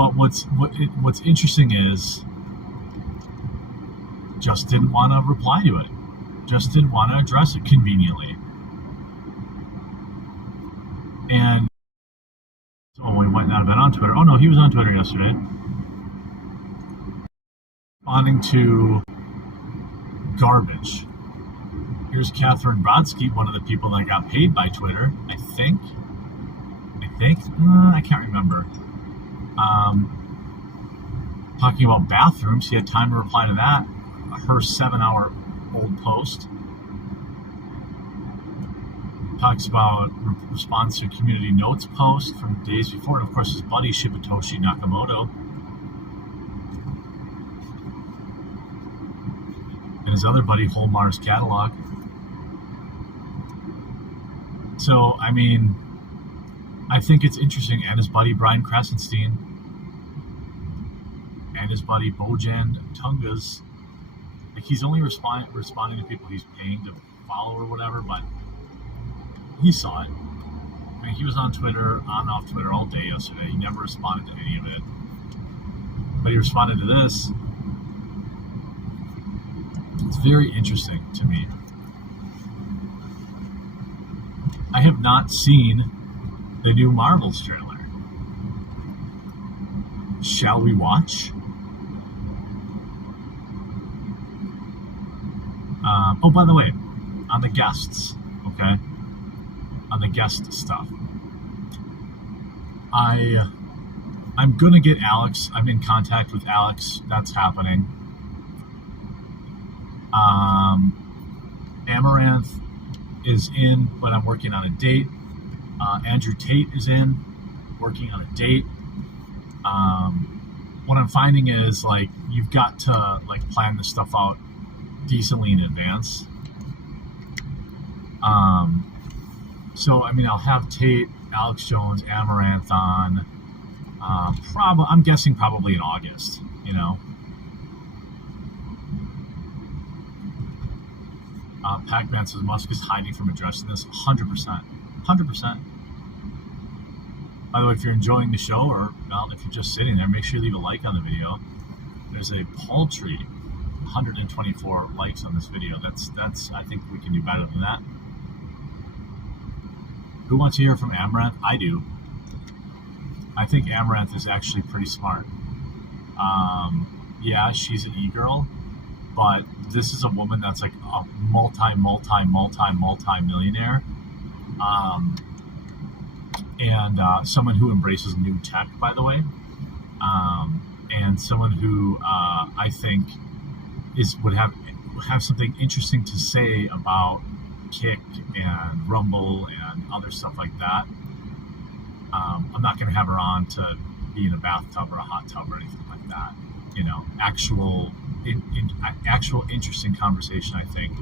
But what's interesting is just didn't want to reply to it. Just didn't want to address it conveniently. And he might not have been on Twitter. Oh no, he was on Twitter yesterday. Responding to garbage. Here's Catherine Brodsky, one of the people that got paid by Twitter, I think. I can't remember. Talking about bathrooms, he had time to reply to that. Her 7-hour-old post. Talks about response to a community notes post from days before, and of course his buddy Shibatoshi Nakamoto. And his other buddy, Holmar's catalog. So, I mean, I think it's interesting. And his buddy, Brian Krasenstein. And his buddy, Bojan Tungas. Like, he's only responding to people he's paying to follow or whatever, but he saw it. I mean, he was on Twitter, on and off Twitter all day yesterday. He never responded to any of it. But he responded to this. It's very interesting to me. I have not seen the new Marvels trailer. Shall we watch? Oh, by the way, on the guests, okay? On the guest stuff. I'm going to get Alex. I'm in contact with Alex. That's happening. Amaranth is in, but I'm working on a date. Andrew Tate is in, working on a date. What I'm finding is, like, you've got to, like, plan this stuff out decently in advance. So, I mean, I'll have Tate, Alex Jones, Amaranth on, I'm guessing probably in August, you know. Pac-Man says Musk is hiding from addressing this. 100%. 100%. By the way, if you're enjoying the show, or well, if you're just sitting there, make sure you leave a like on the video. There's a paltry 124 likes on this video. That's. I think we can do better than that. Who wants to hear from Amaranth? I do. I think Amaranth is actually pretty smart. Yeah, she's an e-girl, but this is a woman that's like a multi-millionaire. And someone who embraces new tech, by the way. And someone who I think would have something interesting to say about Kick and Rumble and other stuff like that. I'm not going to have her on to be in a bathtub or a hot tub or anything like that. You know, actual interesting conversation, I think.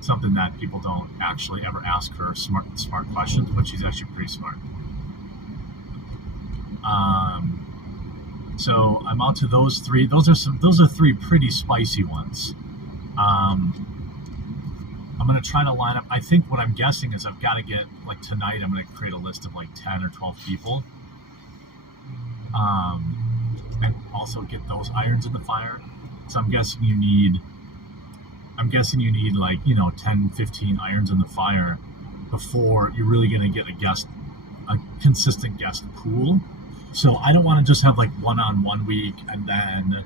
Something that people don't actually ever ask her smart questions, but she's actually pretty smart. So I'm out to those three. Those are three pretty spicy ones. I'm gonna try to line up. I think what I'm guessing is I've got to get, like, tonight I'm gonna create a list of like 10 or 12 people. And also get those irons in the fire. So I'm guessing you need like, you know, 10, 15 irons in the fire before you're really going to get a consistent guest pool. So I don't want to just have like one on 1 week and then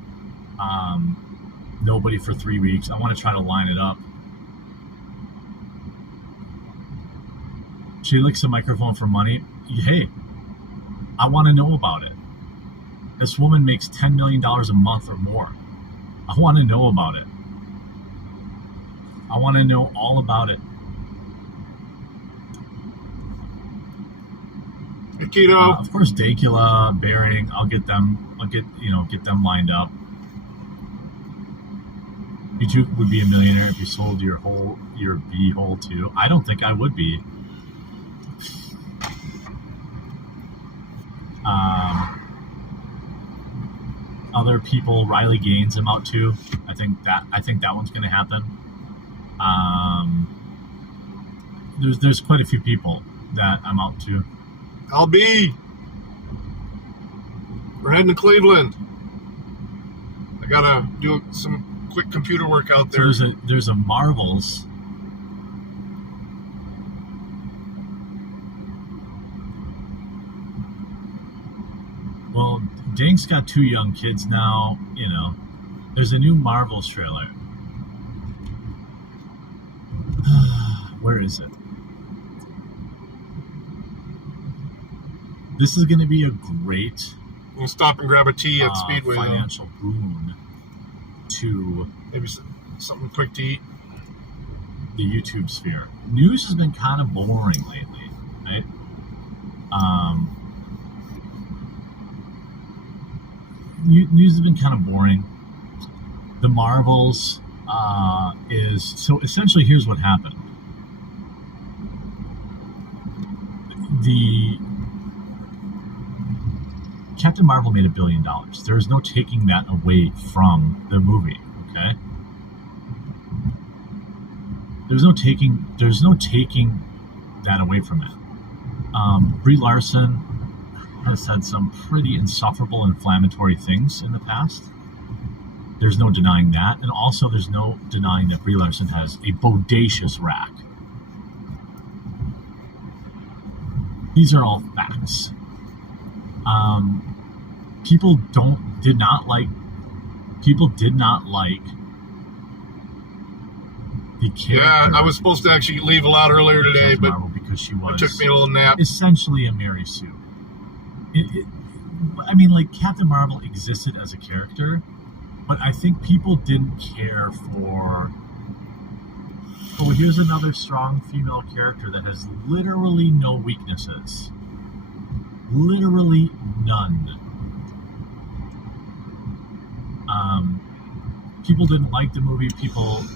nobody for 3 weeks. I want to try to line it up. She licks a microphone for money. Hey, I want to know about it. This woman makes $10 million a month or more. I want to know about it. I want to know all about it. Akito. Of course, Dacula, Bering. I'll get them lined up. You too would be a millionaire if you sold your B-hole too. I don't think I would be. Other people, Riley Gaines, I'm out to. I think that one's going to happen. There's quite a few people that I'm out to. LB. We're heading to Cleveland. I gotta do some quick computer work out there. So there's a Marvels. Well, Dank's got 2 young kids now, you know. There's a new Marvels trailer. Where is it? This is going to be a great... We'll stop and grab a tea at Speedway. Financial boon to... Maybe something quick to eat. The YouTube sphere. News has been kind of boring lately, right? News has been kind of boring. The Marvels is... So essentially, here's what happened. The Captain Marvel made $1 billion. There is no taking that away from the movie, okay? There's no taking that away from it. Brie Larson has said some pretty insufferable, inflammatory things in the past. There's no denying that. And also there's no denying that Brie Larson has a bodacious rack. These are all facts. People did not like the character. Yeah, I was supposed to actually leave a lot earlier today, but because she was it took me a little nap. Essentially a Mary Sue. I mean, like, Captain Marvel existed as a character, but I think people didn't care for... Oh, here's another strong female character that has literally no weaknesses. Literally none. People didn't like the movie.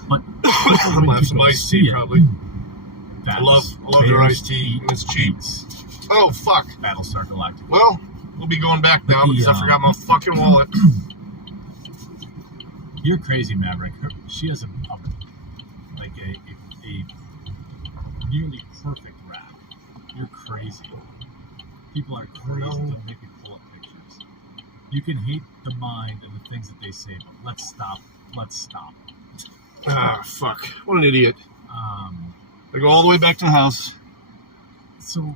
But I'll have some iced tea, probably. I love their iced tea. It's cheap. Oh, fuck. Battlestar Galactica. Well, we'll be going back now because I forgot my fucking wallet. You're crazy, Maverick. She has a nearly perfect rap. You're crazy. People are crazy. Don't make me pull up pictures. You can hate the mind and the things that they say, but let's stop. Ah, fuck. What an idiot. I go all the way back to the house. So,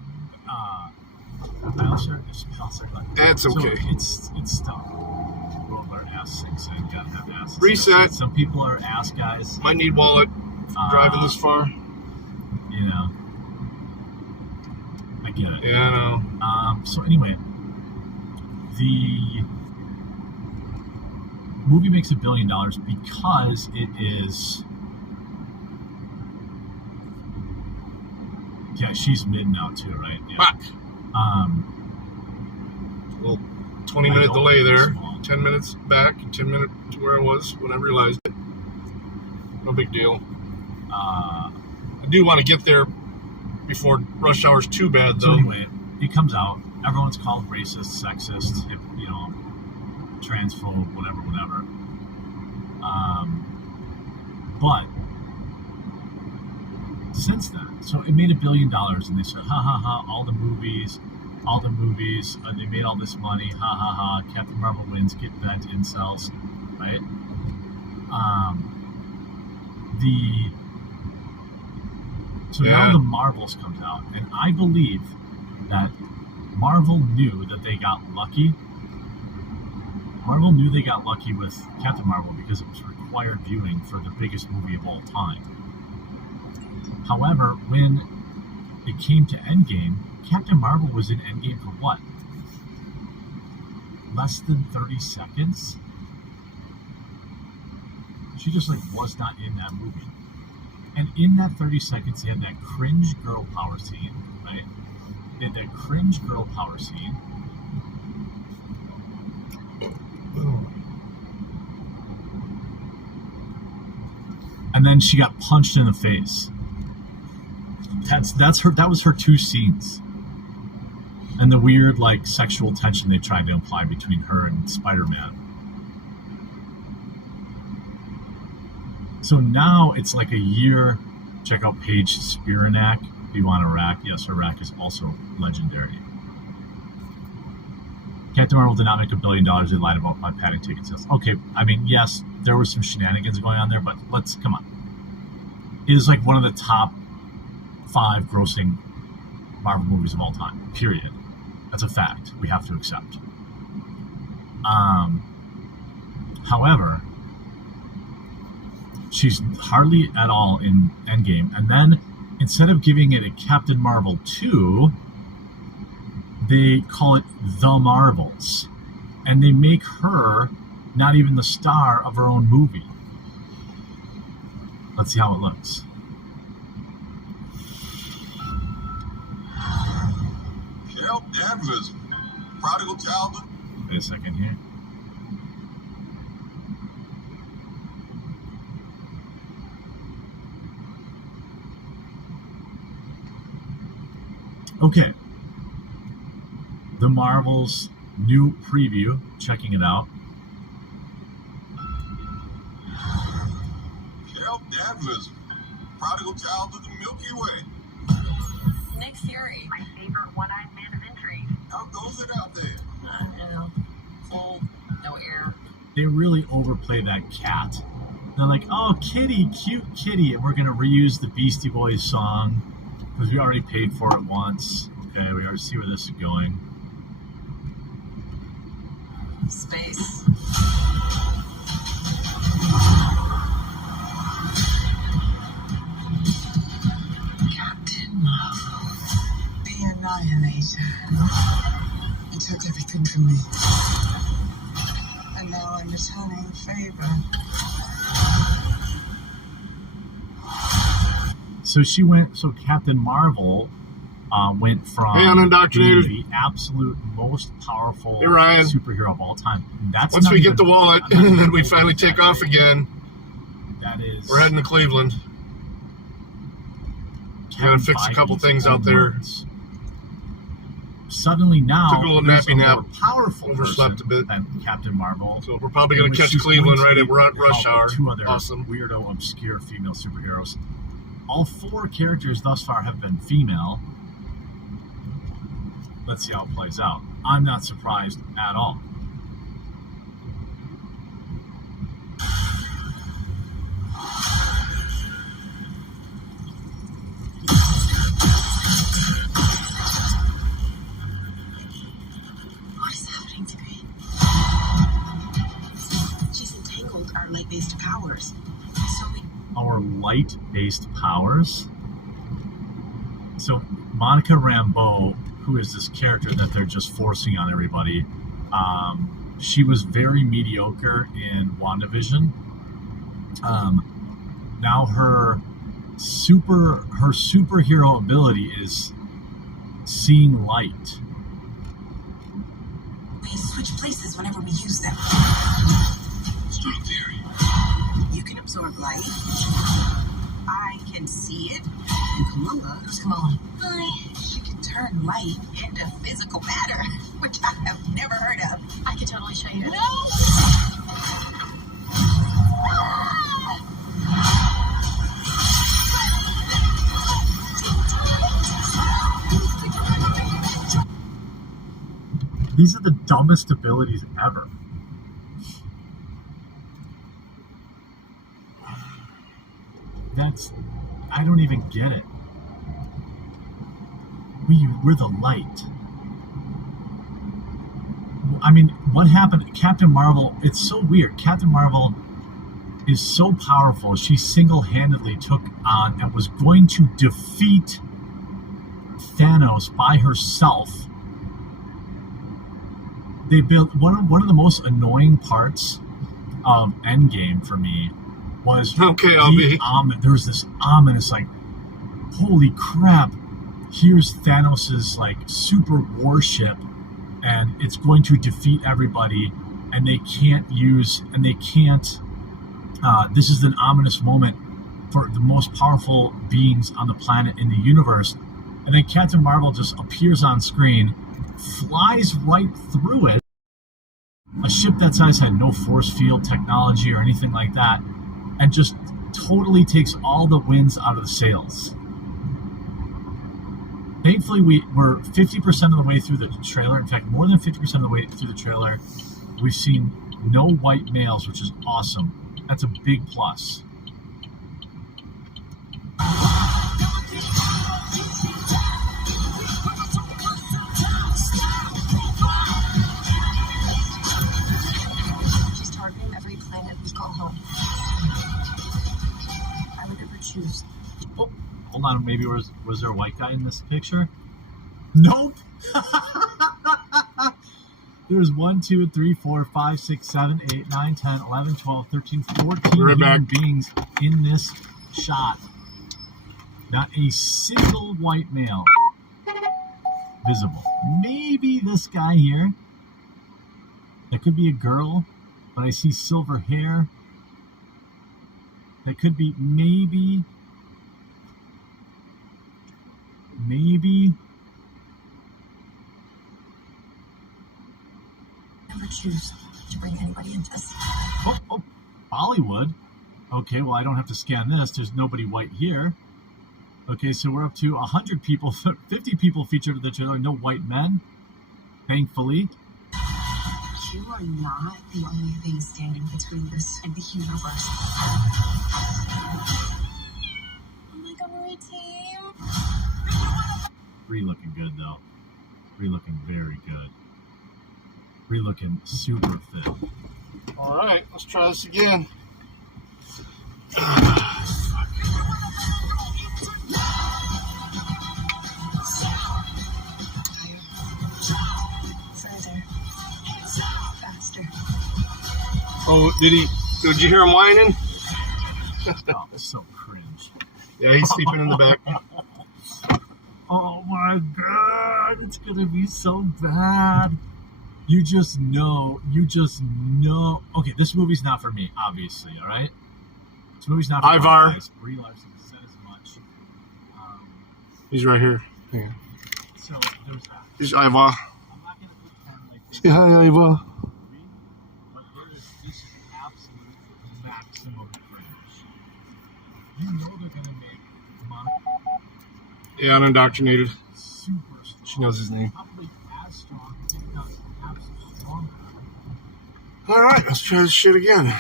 Battlestar Galactica. That's okay. So it's tough. People are ass sinks and gotta have asses. Reset. Some people are ass guys. Might need wallet. Driving this far. You know. I get it. Yeah, I know. So anyway, the movie makes $1 billion because it is... Yeah, she's mid now too, right? Yeah. Fuck. Well, 20-minute delay there. 10 minutes back, 10 minutes to where I was when I realized it. No big deal. I do want to get there before rush hour's too bad, though. So anyway, it comes out. Everyone's called racist, sexist, you know, transphobe, whatever. But since then, so it made $1 billion, and they said, ha, all the movies, they made all this money, ha, Captain Marvel wins, get bent incels, right? Now the Marvels comes out, and I believe that Marvel knew that they got lucky. Marvel knew they got lucky with Captain Marvel because it was required viewing for the biggest movie of all time. However, when it came to Endgame, Captain Marvel was in Endgame for what? Less than 30 seconds? She just was not in that movie. And in that 30 seconds, they had that cringe girl power scene, right? They had that cringe girl power scene. And then she got punched in the face. That's her. That was her 2 scenes. And the weird, sexual tension they tried to imply between her and Spider-Man. So now it's a year. Check out Paige Spiranak if you want a rack. Yes, her rack is also legendary. Captain Marvel did not make $1 billion. They lied about by padding ticket sales. Okay, I mean, yes, there was some shenanigans going on there, but come on. It is like one of the top 5 grossing Marvel movies of all time, period. That's a fact we have to accept. However, she's hardly at all in Endgame. And then, instead of giving it a Captain Marvel 2, they call it The Marvels. And they make her not even the star of her own movie. Let's see how it looks. Help Danvers. Prodigal child. Wait a second here. Okay. The Marvels new preview, checking it out. Help Danvers. Prodigal child of the Milky Way. Nick Fury. My favorite one-eyed man of intrigue. How goes it out there? I don't know. Cold, no air. They really overplay that cat. They're like, oh, kitty, cute kitty. And we're going to reuse the Beastie Boys song because we already paid for it once. Okay, we already see where this is going. Space. Captain Marvel. The Annihilator. He took everything from me. And now I'm returning the favor. So Captain Marvel went from Hey, inDOCtriNATION. being the absolute most powerful Hey, Ryan. superhero of all time. That's Once not we even- get the wallet, I'm not and then even we going finally that take off way. again. That is. We're heading to Cleveland. Kevin Gotta fix a couple Feige's things out own there. words. Suddenly now, Took a little there's nappy nap. more powerful Overslept person a bit. than Captain Marvel. So we're probably going which to catch she's Cleveland going right to at be rush helped hour. with 2 other Awesome. weirdo, obscure female superheroes. All 4 characters thus far have been female. Let's see how it plays out. I'm not surprised at all. What is happening to me? She's entangled our light-based powers. So we... Our light-based powers. So Monica Rambeau, who is this character that they're just forcing on everybody, she was very mediocre in WandaVision. Now her superhero ability is seeing light. We switch places whenever we use them. Strong theory. You can absorb light. I can see it. And Kamala, who's Kamala? She can turn light into physical matter, which I have never heard of. I can totally show you. These are the dumbest abilities ever. I don't even get it. We're the light. I mean, what happened? Captain Marvel, it's so weird. Captain Marvel is so powerful. She single-handedly took on and was going to defeat Thanos by herself. They built one of the most annoying parts of Endgame for me was Okay, I'll be. there was this ominous, like, holy crap, here's Thanos's like super warship and it's going to defeat everybody and they can't this is an ominous moment for the most powerful beings on the planet in the universe. And then Captain Marvel just appears on screen, flies right through it. A ship that size had no force field technology or anything like that, and just totally takes all the winds out of the sails. Thankfully, we're 50% of the way through the trailer. In fact, more than 50% of the way through the trailer. We've seen no white males, which is awesome. That's a big plus. She's targeting every planet we call home. I would never choose. Oh, hold on. Maybe was there a white guy in this picture? Nope. There's 1, 2, 3, 4, 5, 6, 7, 8, 9, 10, 11, 12, 13, 14 human beings in this shot. Not a single white male visible. Maybe this guy here. That could be a girl, but I see silver hair. That could be maybe. Never choose to bring anybody into this. Oh, Bollywood. Okay, well, I don't have to scan this. There's nobody white here. Okay, so we're up to 100 people, 50 people featured in the trailer. No white men, thankfully. You are not the only thing standing between this and the universe. Oh my god, we're a team. Bree looking good, though. Bree looking very good. Bree looking super fit. All right, let's try this again. Further. Faster. Oh, did you hear him whining? Oh, so cringe. Yeah, he's sleeping in the back. Oh my god, it's gonna be so bad. You just know. Okay, this movie's not for me, obviously, all right? This movie's not for Ivar. me, guys. Brie Larson said as much. He's right here. Yeah. So there's that. He's Ivar. I'm not gonna pretend like this Say hi, Ivar. movie, but this is absolute maximum cringe. You know they're gonna make Monica Yeah, unindoctrinated. super strong. She knows his name. Probably as strong, if not perhaps stronger. All right, let's try this shit again.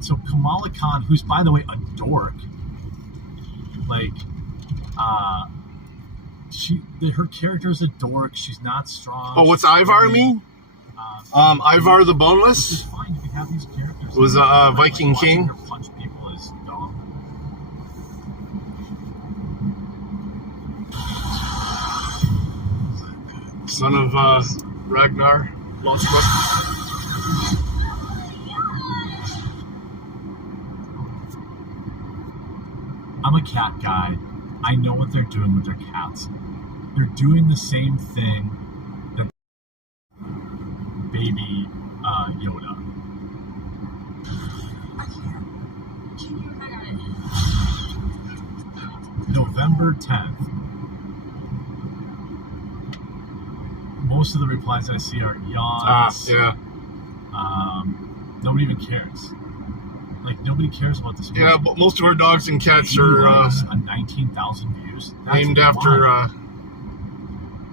So Kamala Khan, who's by the way a dork, like, her character is a dork. She's not strong. Oh, what's Ivar mean? Ivar the Which Boneless is fine. You can have these characters. was a Viking Watching king. her punch people is dumb. Son of Ragnar Lothbrok. I'm a cat guy. I know what they're doing with their cats. They're doing the same thing that baby Yoda. I can't. Can you? I got it. November 10th. Most of the replies I see are yawns. Yeah. Nobody even cares. Like, nobody cares about this movie. Yeah, but most of our dogs and cats are 19,000 views. That's named after wild.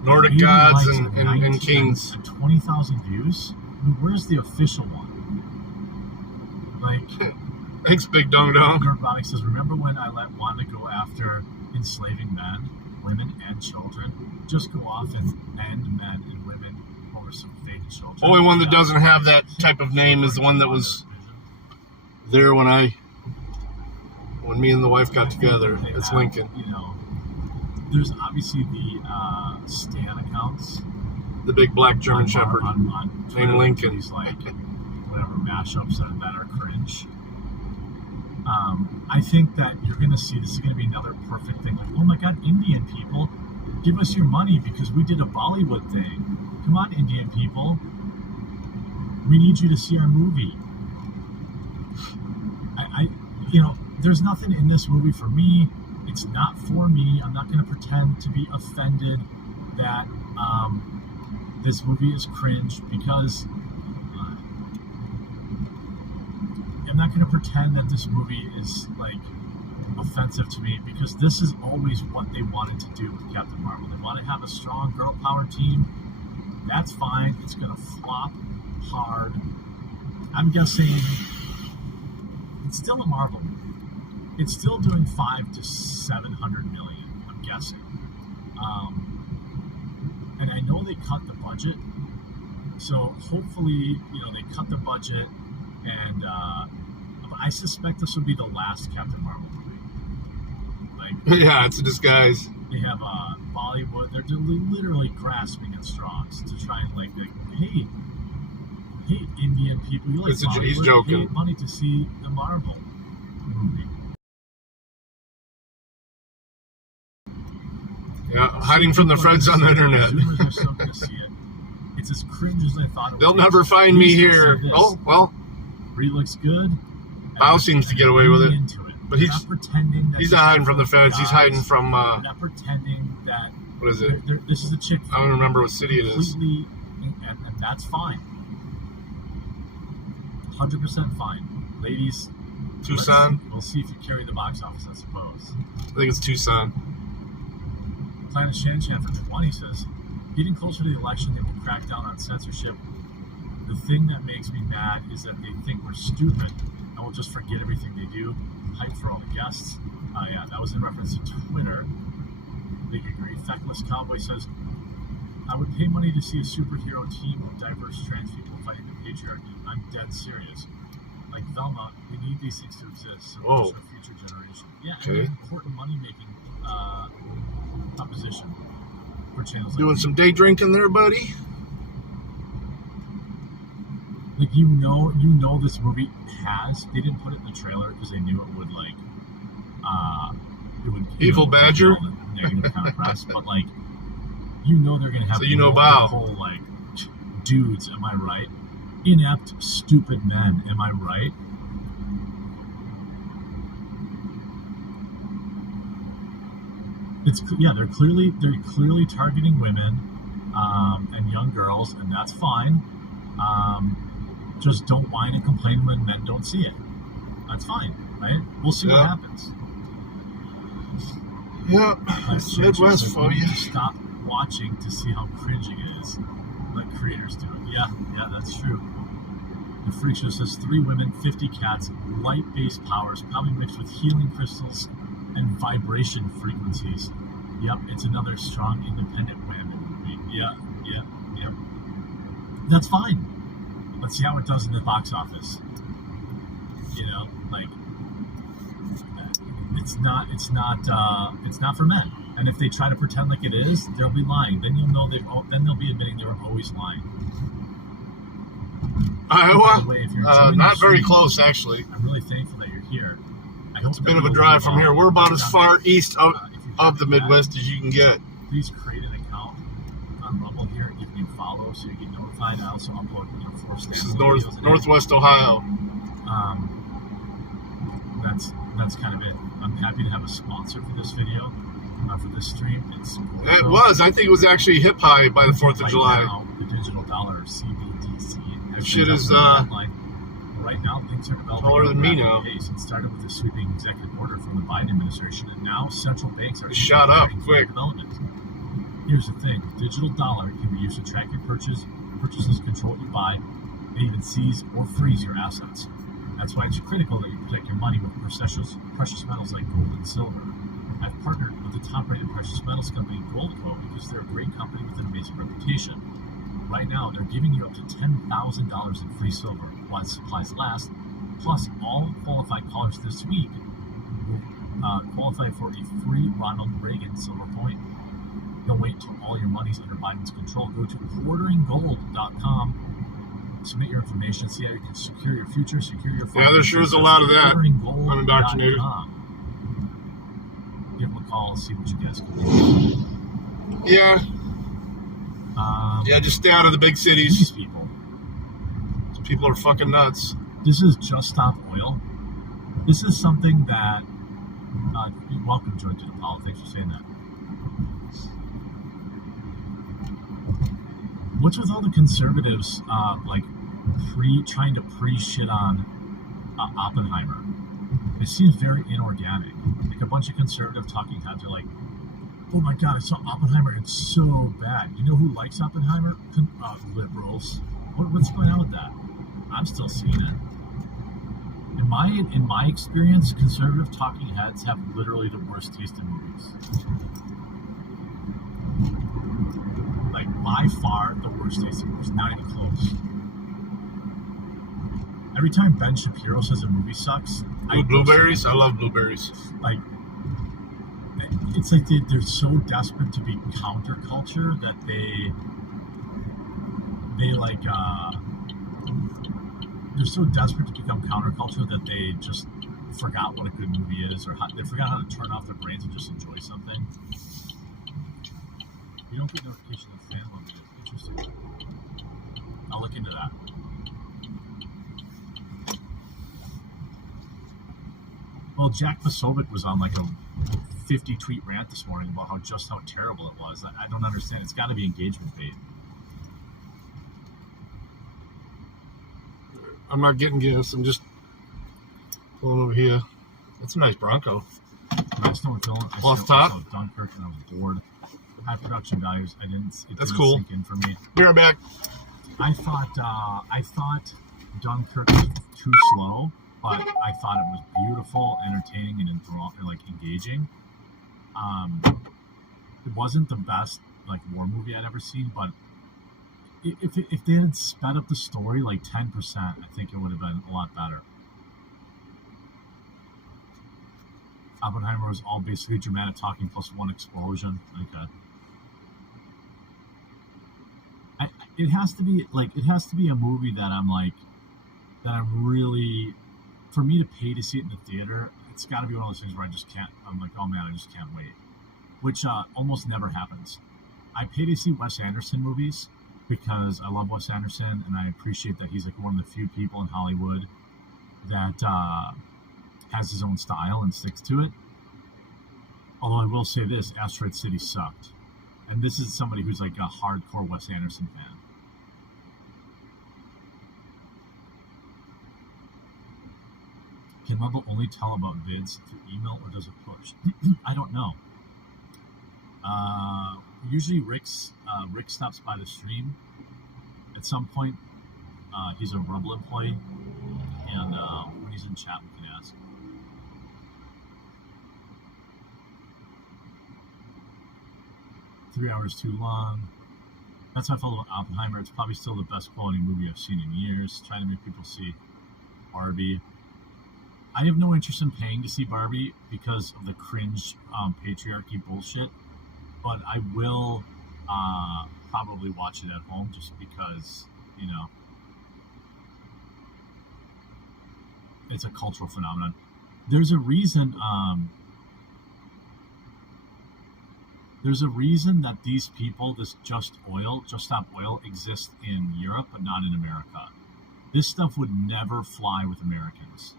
Nordic 80 gods likes and kings. 20,000 views? I mean, where's the official one? Like, Thanks, Big Dong Dong. Robotic says, remember when I let Wanda go after enslaving men, women, and children? Just go off and end men and women over some fake children. Only one that doesn't have that type of name is the one that was there when me and the wife got together. It's Lincoln. You know, there's obviously the Stan accounts. The big black German Shepherd. On Twitter, named Lincoln. These, like, whatever mashups that are cringe. I think that you're going to see this is going to be another perfect thing. Like, oh my God, Indian people, give us your money because we did a Bollywood thing. Come on, Indian people. We need you to see our movie. There's nothing in this movie for me. It's not for me. I'm not going to pretend to be offended that this movie is cringe because I'm not going to pretend that this movie is like offensive to me, because this is always what they wanted to do with Captain Marvel. They want to have a strong girl power team. That's fine. It's going to flop hard. I'm guessing it's still a Marvel movie. It's still doing 500 to 700 million, I'm guessing. And I know they cut the budget, so hopefully, they cut the budget, and I suspect this will be the last Captain Marvel movie. Yeah, it's a disguise. They have Bollywood. They're literally grasping at straws to try and hey, Indian people, you like Bollywood? He's joking. Pay money to see the Marvel movie. Yeah, hiding from the friends on the internet. Consumers are still going to see it. It's as cringe as I thought it would. They'll never find me here. Oh, well. Brie looks good. Bao seems to get away with it. But he's not pretending that he's not hiding from the feds. He's hiding from... They're not pretending that... What is it? This is a chick... I don't remember what city it is. And that's fine. 100% fine. Ladies... Tucson? We'll see if you carry the box office, I suppose. I think it's Tucson. Planet Shanchan for 20 says, getting closer to the election, they will crack down on censorship. The thing that makes me mad is that they think we're stupid and we'll just forget everything they do. Hype for all the guests. Yeah, that was in reference to Twitter. Big agree. Feckless Cowboy says, I would pay money to see a superhero team of diverse trans people fighting the patriarchy. I'm dead serious. Like Velma, we need these things to exist so for future generation. Yeah, okay. An important money-making proposition for channels. Doing some day drinking there, buddy? Like, you know this movie has... They didn't put it in the trailer because they knew it would, Evil Badger? Negative kind of press, but, they're going to have... So Bao. Whole, dudes, am I right? Inept, stupid men, am I right? They're clearly targeting women and young girls, and that's fine. Just don't whine and complain when men don't see it. That's fine, right? We'll see what happens. Yeah, it's Midwest for you. Stop watching to see how cringy it is. Let creators do it. Yeah, that's true. The Freak Show says 3 women, 50 cats, light-based powers, probably mixed with healing crystals and vibration frequencies. Yep, it's another strong, independent women movie. Yeah. That's fine. Let's see how it does in the box office. It's not for men. And if they try to pretend like it is, they'll be lying. Then you'll know they'll be admitting they were always lying. Iowa? Way, if you're not very close, actually. I'm really thankful that you're here. It's a bit of a drive from here. We're about as far east of the Midwest as you can get. Please create an account on Rumble here. You can follow so you get notified. I also upload 4 This is Northwest Ohio. That's kind of it. I'm happy to have a sponsor for this video, for this stream. It was. I think it was actually hip high by the 4th of July. Now, the digital dollar, CBDC. That shit is right now, things are developing taller than me now. It started with a sweeping executive order from the Biden administration, and now central banks are shot up quick. Development. Here's the thing: the digital dollar can be used to track your purchases, control what you buy, and even seize or freeze your assets. That's why it's critical that you protect your money with precious metals like gold and silver. I've partnered with the top-rated precious metals company Goldco because they're a great company with an amazing reputation. Right now, they're giving you up to $10,000 in free silver while supplies last. Plus, all qualified callers this week will qualify for a free Ronald Reagan silver point. Don't wait till all your money's under Biden's control. Go to quarteringgold.com. Submit your information, see how you can secure your future, secure your... Yeah, there sure is a lot of that. I'm indoctrinated. Give them a call, see what you guys can do. Yeah. Just stay out of the big cities. These people. These people are fucking nuts. This is Just Stop Oil. This is something that... you're welcome, Joy to the Apollo. Thanks for saying that. What's with all the conservatives, trying to pre-shit on Oppenheimer. It seems very inorganic. Like a bunch of conservative talking heads are like, "Oh my God, I saw Oppenheimer. It's so bad." You know who likes Oppenheimer? Liberals. What's going on with that? I'm still seeing it. In my experience, conservative talking heads have literally the worst taste in movies. Like by far the worst taste in movies. Not even close. Every time Ben Shapiro says a movie sucks, blueberries. I love blueberries. Like it's like they're so desperate to be counterculture that they like they're so desperate to become counterculture that they just forgot what a good movie is, or they forgot how to turn off their brains and just enjoy something. You don't get notification of fan love. Interesting. I'll look into that. Well, Jack Posobiec was on like a 50 tweet rant this morning about how terrible it was. I don't understand. It's got to be engagement bait. I'm not getting gas. I'm just pulling over here. That's a nice Bronco. Nice no film. Off top. Dunkirk, and I was bored. High production values. It That's didn't cool. sink in for me. Be right back. I thought Dunkirk was too slow, but I thought it was beautiful, entertaining, and engaging. It wasn't the best like war movie I'd ever seen, but if they had sped up the story like 10%, I think it would have been a lot better. Oppenheimer was all basically dramatic talking plus one explosion. Okay. It has to be a movie that I'm really, for me to pay to see it in the theater, it's got to be one of those things where I just can't, I'm like, oh man, I just can't wait. Which almost never happens. I pay to see Wes Anderson movies because I love Wes Anderson and I appreciate that he's like one of the few people in Hollywood that has his own style and sticks to it. Although I will say this, Asteroid City sucked. And this is somebody who's like a hardcore Wes Anderson fan. Can Level only tell about vids through email or does it push? I don't know. Usually Rick stops by the stream. At some point, he's a Rubble employee, and when he's in chat, we can ask. Three hours too long. That's how I felt about Oppenheimer. It's probably still the best quality movie I've seen in years. Trying to make people see Barbie. I have no interest in paying to see Barbie because of the cringe patriarchy bullshit, but I will probably watch it at home just because, you know, it's a cultural phenomenon. There's a reason that these people, this Just Stop Oil, exists in Europe but not in America. This stuff would never fly with Americans.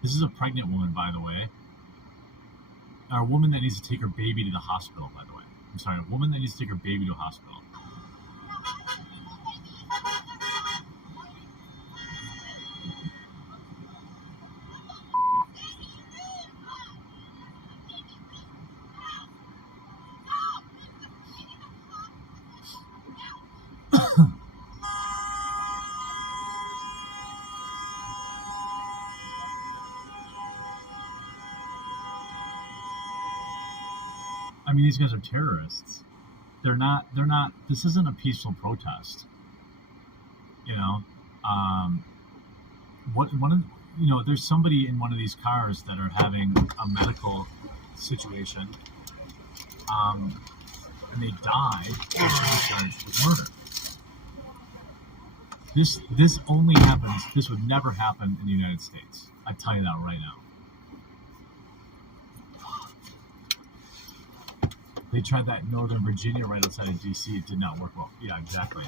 This is a pregnant woman, by the way. Or a woman that needs to take her baby to the hospital, by the way. I'm sorry, a woman that needs to take her baby to a hospital. I mean, these guys are terrorists. They're not, this isn't a peaceful protest. You know, there's somebody in one of these cars that are having a medical situation, and they died charged with murder. This only happens, this would never happen in the United States. I tell you that right now. They tried that in Northern Virginia right outside of D.C. It did not work well. Yeah, exactly.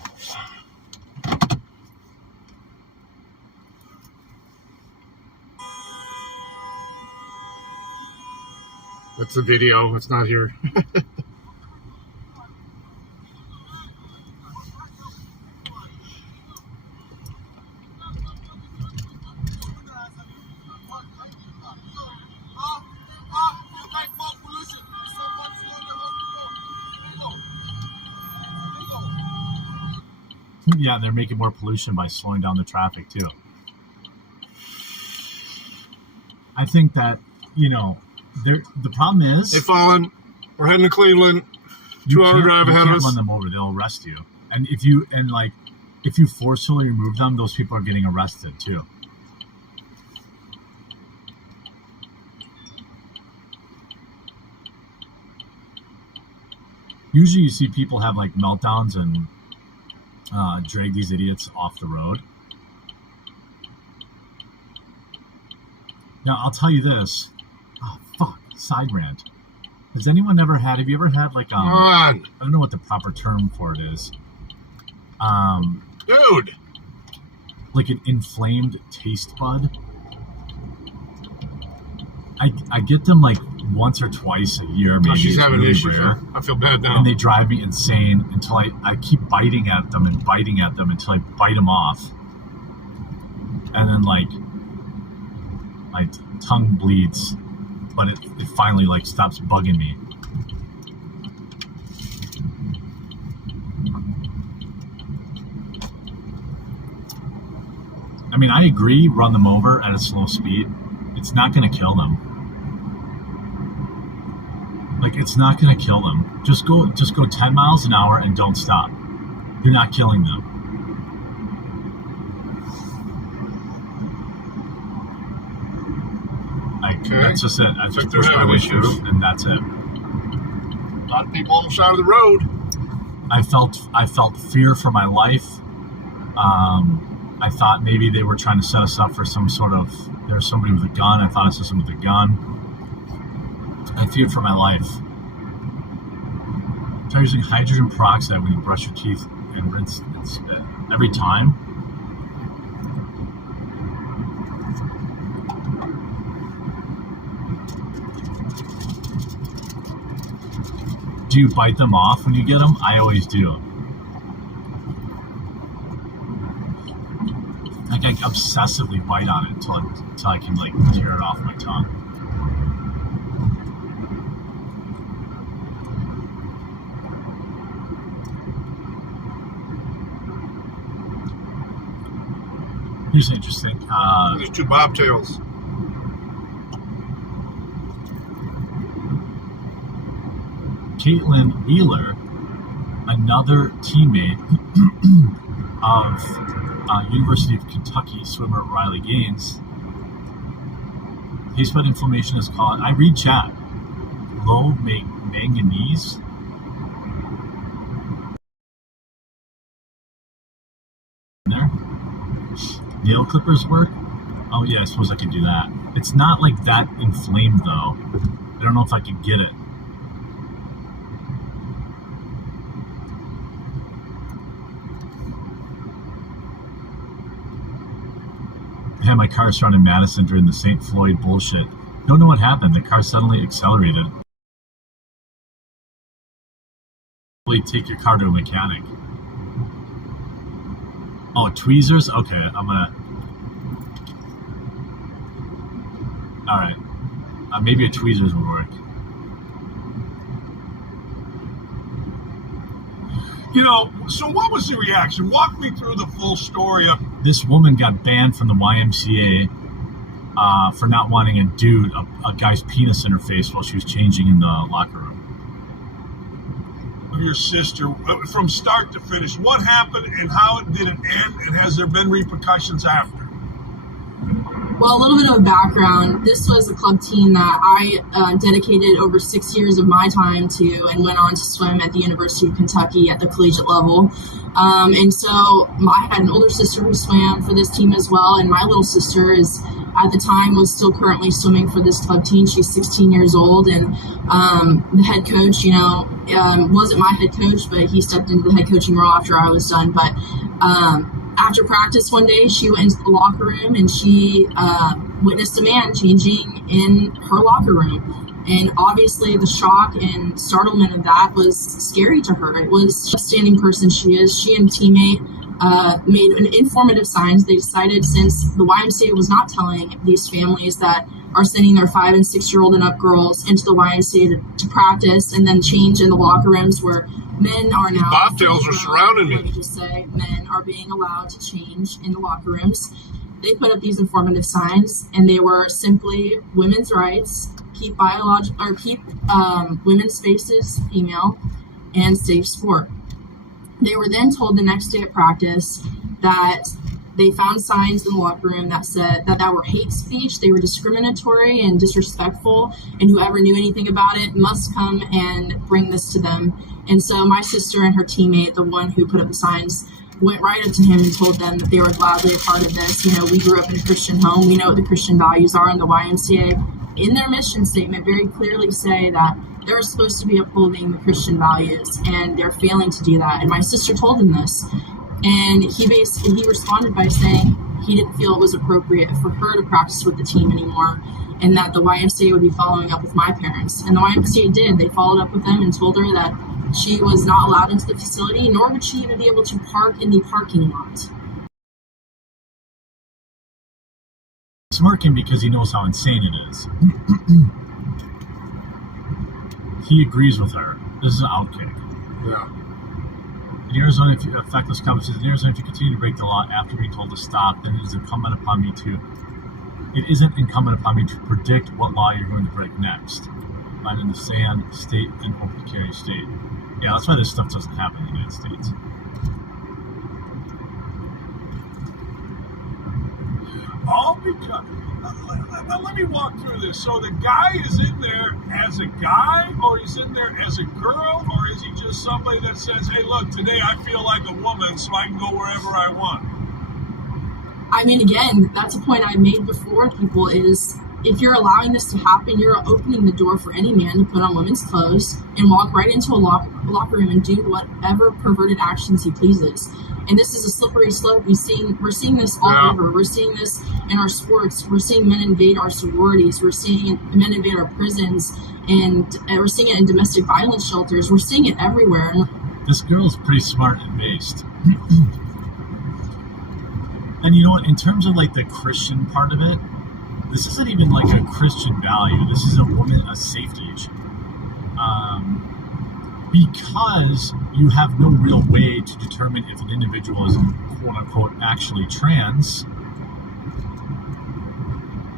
That's the video. It's not here. Yeah, they're making more pollution by slowing down the traffic too. I think that, the problem is... Hey, Fallon, we're heading to Cleveland. 2-hour drive ahead of us. You can't run them over. They'll arrest you. And if you forcefully remove them, those people are getting arrested too. Usually you see people have like meltdowns and drag these idiots off the road. Now, I'll tell you this. Oh, fuck. Side rant. Have you ever had like, I don't know what the proper term for it is. Dude! Like an inflamed taste bud? I get them like once or twice a year, maybe. She's having really issues. rare. I feel bad now. And they drive me insane until I keep biting at them until I bite them off. And then like my tongue bleeds, but it finally like stops bugging me. I mean, I agree, run them over at a slow speed. It's not going to kill them. Like, it's not going to kill them. Just go 10 miles an hour and don't stop. You're not killing them. That's just it. I just pushed my way through, and that's it. A lot of people on the side of the road. I felt fear for my life. I thought maybe they were trying to set us up for some sort of... There was somebody with a gun. I thought I saw someone with a gun. I feared for my life. Try using hydrogen peroxide when you brush your teeth and rinse and spit. Every time. Do you bite them off when you get them? I always do. Like, I obsessively bite on it until I can, like, tear it off my tongue. Here's interesting. There's two bobtails. Caitlin Wheeler, another teammate of University of Kentucky swimmer Riley Gaines. Taste bud inflammation is called, I read chat, low manganese. There. Nail clippers work? Oh yeah, I suppose I could do that. It's not like that inflamed though. I don't know if I could get it. I had my car surrounding Madison during the St. Floyd bullshit. Don't know what happened. The car suddenly accelerated. Take your car to a mechanic. Oh, tweezers? Okay, I'm gonna... Alright. Maybe a tweezers would work. So what was the reaction? Walk me through the full story of... This woman got banned from the YMCA for not wanting a guy's penis in her face while she was changing in the locker room. Your sister, from start to finish, what happened and how did it end, and has there been repercussions after? Well, a little bit of background. This was a club team that I dedicated over 6 years of my time to, and went on to swim at the University of Kentucky at the collegiate level. And so I had an older sister who swam for this team as well, and my little sister at the time was still currently swimming for this club team. She's 16 years old, and the head coach, wasn't my head coach, but he stepped into the head coaching role after I was done. But after practice one day, she went into the locker room and she witnessed a man changing in her locker room. And obviously the shock and startlement of that was scary to her. It was a outstanding person she is. She and teammate made an informative signs. They decided, since the YMCA was not telling these families that are sending their 5 and 6 year old and up girls into the YMCA to practice and then change in the locker rooms where Men are now... Bobtails are surrounding me. Let me just say, men are being allowed to change in the locker rooms. They put up these informative signs, and they were simply women's rights, keep women's spaces female, and safe sport. They were then told the next day at practice that they found signs in the locker room that said that were hate speech, they were discriminatory and disrespectful, and whoever knew anything about it must come and bring this to them. And so my sister and her teammate, the one who put up the signs, went right up to him and told them that they were gladly a part of this. You know, we grew up in a Christian home. We know what the Christian values are, and the YMCA, in their mission statement, very clearly say that they're supposed to be upholding the Christian values, and they're failing to do that. And my sister told him this, and he responded by saying he didn't feel it was appropriate for her to practice with the team anymore, and that the YMCA would be following up with my parents. And the YMCA did. They followed up with them and told her that she was not allowed into the facility, nor would she even be able to park in the parking lot. Smirking because he knows how insane it is. He agrees with her. This is an outkick. Yeah. In Arizona, if you feckless comment says, in Arizona, if you continue to break the law after being told to stop, then it is incumbent upon me to. It isn't incumbent upon me to predict what law you're going to break next. Line in the sand, state, and hope to carry state. Yeah, that's why this stuff doesn't happen in the United States. All because... Let me walk through this. So the guy is in there as a guy, or he's in there as a girl, or is he just somebody that says, hey, look, today I feel like a woman, so I can go wherever I want? I mean, again, that's a point I made before, people, is if you're allowing this to happen, you're opening the door for any man to put on women's clothes and walk right into a locker room and do whatever perverted actions he pleases. And this is a slippery slope. We're seeing this all over. We're seeing this in our sports. We're seeing men invade our sororities. We're seeing men invade our prisons. And we're seeing it in domestic violence shelters. We're seeing it everywhere. This girl's pretty smart and based. And you know what? In terms of like the Christian part of it, this isn't even like a Christian value. This is a safety issue. Because you have no real way to determine if an individual is quote unquote actually trans,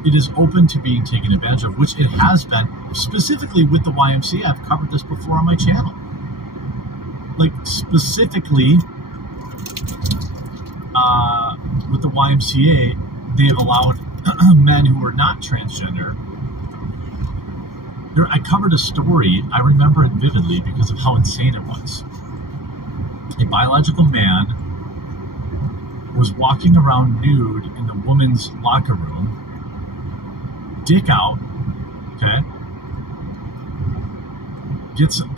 it is open to being taken advantage of, which it has been, specifically with the YMCA. I've covered this before on my channel. Like specifically with the YMCA, they've allowed men who are not transgender. I covered a story, I remember it vividly because of how insane it was. A biological man was walking around nude in the woman's locker room, dick out, okay?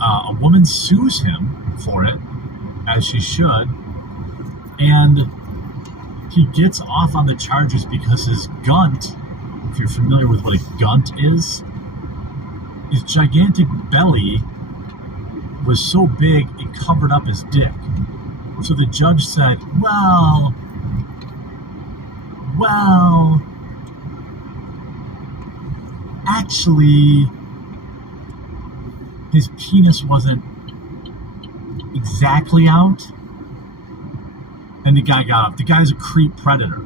A woman sues him for it, as she should, and he gets off on the charges because his gunt, if you're familiar with what a gunt is, his gigantic belly was so big it covered up his dick. So the judge said, well, actually, his penis wasn't exactly out. And the guy got up. The guy's a creep predator.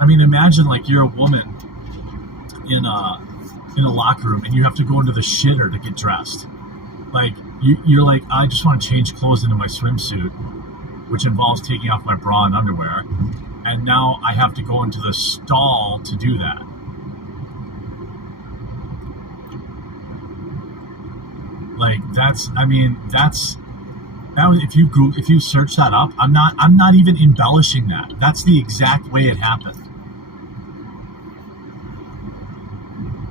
I mean, imagine like you're a woman in a locker room and you have to go into the shitter to get dressed. Like you're like, I just want to change clothes into my swimsuit, which involves taking off my bra and underwear, and now I have to go into the stall to do that. Like that was, if you search that up, I'm not even embellishing that. That's the exact way it happened.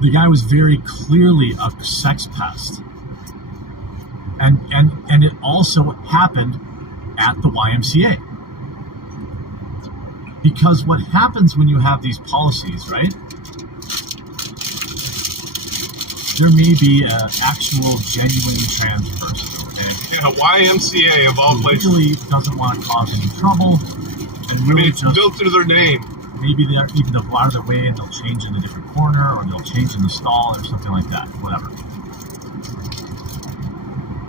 The guy was very clearly a sex pest. And it also happened at the YMCA. Because what happens when you have these policies, right? There may be an actual genuine trans person, okay? Yeah, YMCA of all places. Really doesn't want to cause any trouble, and really it's built into their name. Maybe they'll even go out of their way and they'll change in a different corner, or they'll change in the stall, or something like that. Whatever.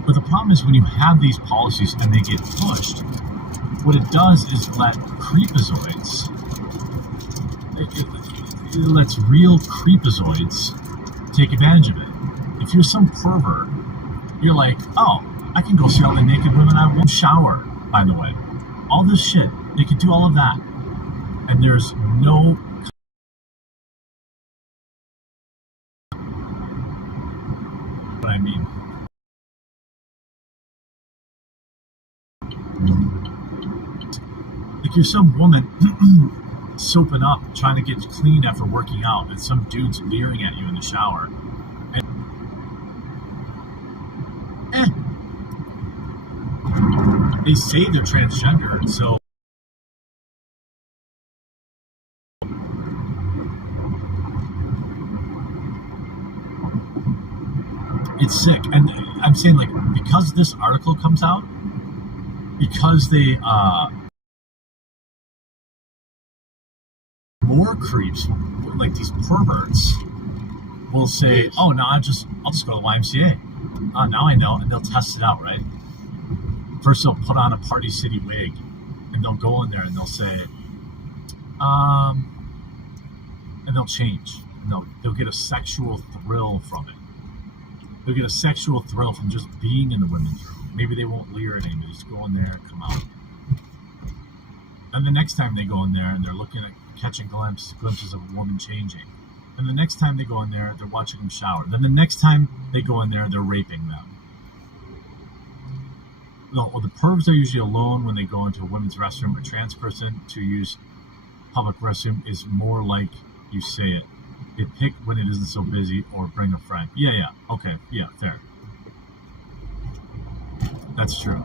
But the problem is when you have these policies and they get pushed, what it does is let creepazoids, it lets real creepazoids take advantage of it. If you're some pervert, you're like, oh, I can go see all the naked women I won't shower, by the way. All this shit, they could do all of that. And there's no... What I mean. Like you're some woman soaping up, trying to get clean after working out, and some dude's leering at you in the shower. They say they're transgender, so it's sick. And I'm saying, like, because this article comes out, because they more creeps, like these perverts, will say, "Oh, no, I'll just go to the YMCA. Now I know," and they'll test it out, right? First, they'll put on a Party City wig, and they'll go in there and they'll say, and they'll change, and they'll get a sexual thrill from it. They'll get a sexual thrill from just being in the women's room. Maybe they won't leer at anybody, just go in there, come out. And the next time they go in there and they're looking at catching glimpses of a woman changing. And the next time they go in there, they're watching them shower. Then the next time they go in there, they're raping them. Well, the pervs are usually alone when they go into a women's restroom. A trans person to use public restroom is more like you say it. They pick when it isn't so busy or bring a friend. Yeah, okay, yeah, fair. That's true.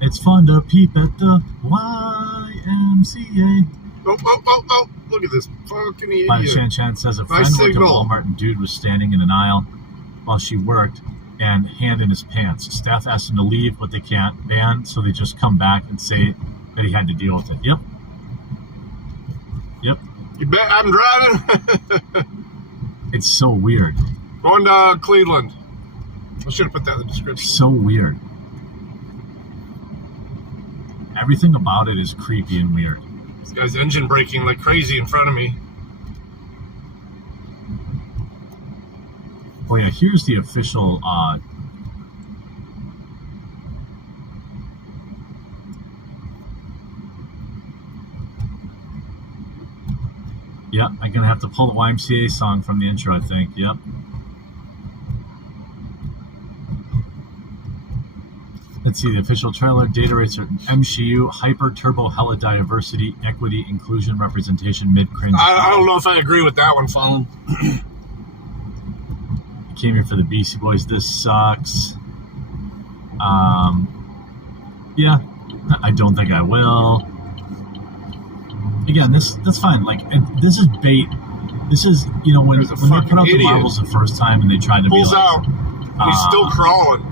It's fun to peep at the YMCA. Oh, look at this fucking idiot. By Shan Chan says a friend worked at Walmart and dude was standing in an aisle while she worked and hand in his pants. Staff asked him to leave, but they can't ban, so they just come back and say that he had to deal with it. Yep. You bet I'm driving. It's so weird. Going to Cleveland. I should have put that in the description. So weird. Everything about it is creepy and weird. This guy's engine braking like crazy in front of me. Oh yeah, here's the official yeah, I'm gonna have to pull the YMCA song from the intro, I think. Yep. Let's see the official trailer. Data rates are MCU, hyper turbo hella diversity, equity, inclusion, representation, mid cringe. I don't know if I agree with that one, Fallon. Came here for the Beastie Boys. This sucks. Yeah, I don't think I will. Again, that's fine. Like, this is bait. This is, you know, when they put out the Marvels the first time and they tried to Pulls be like, out. He's still crawling.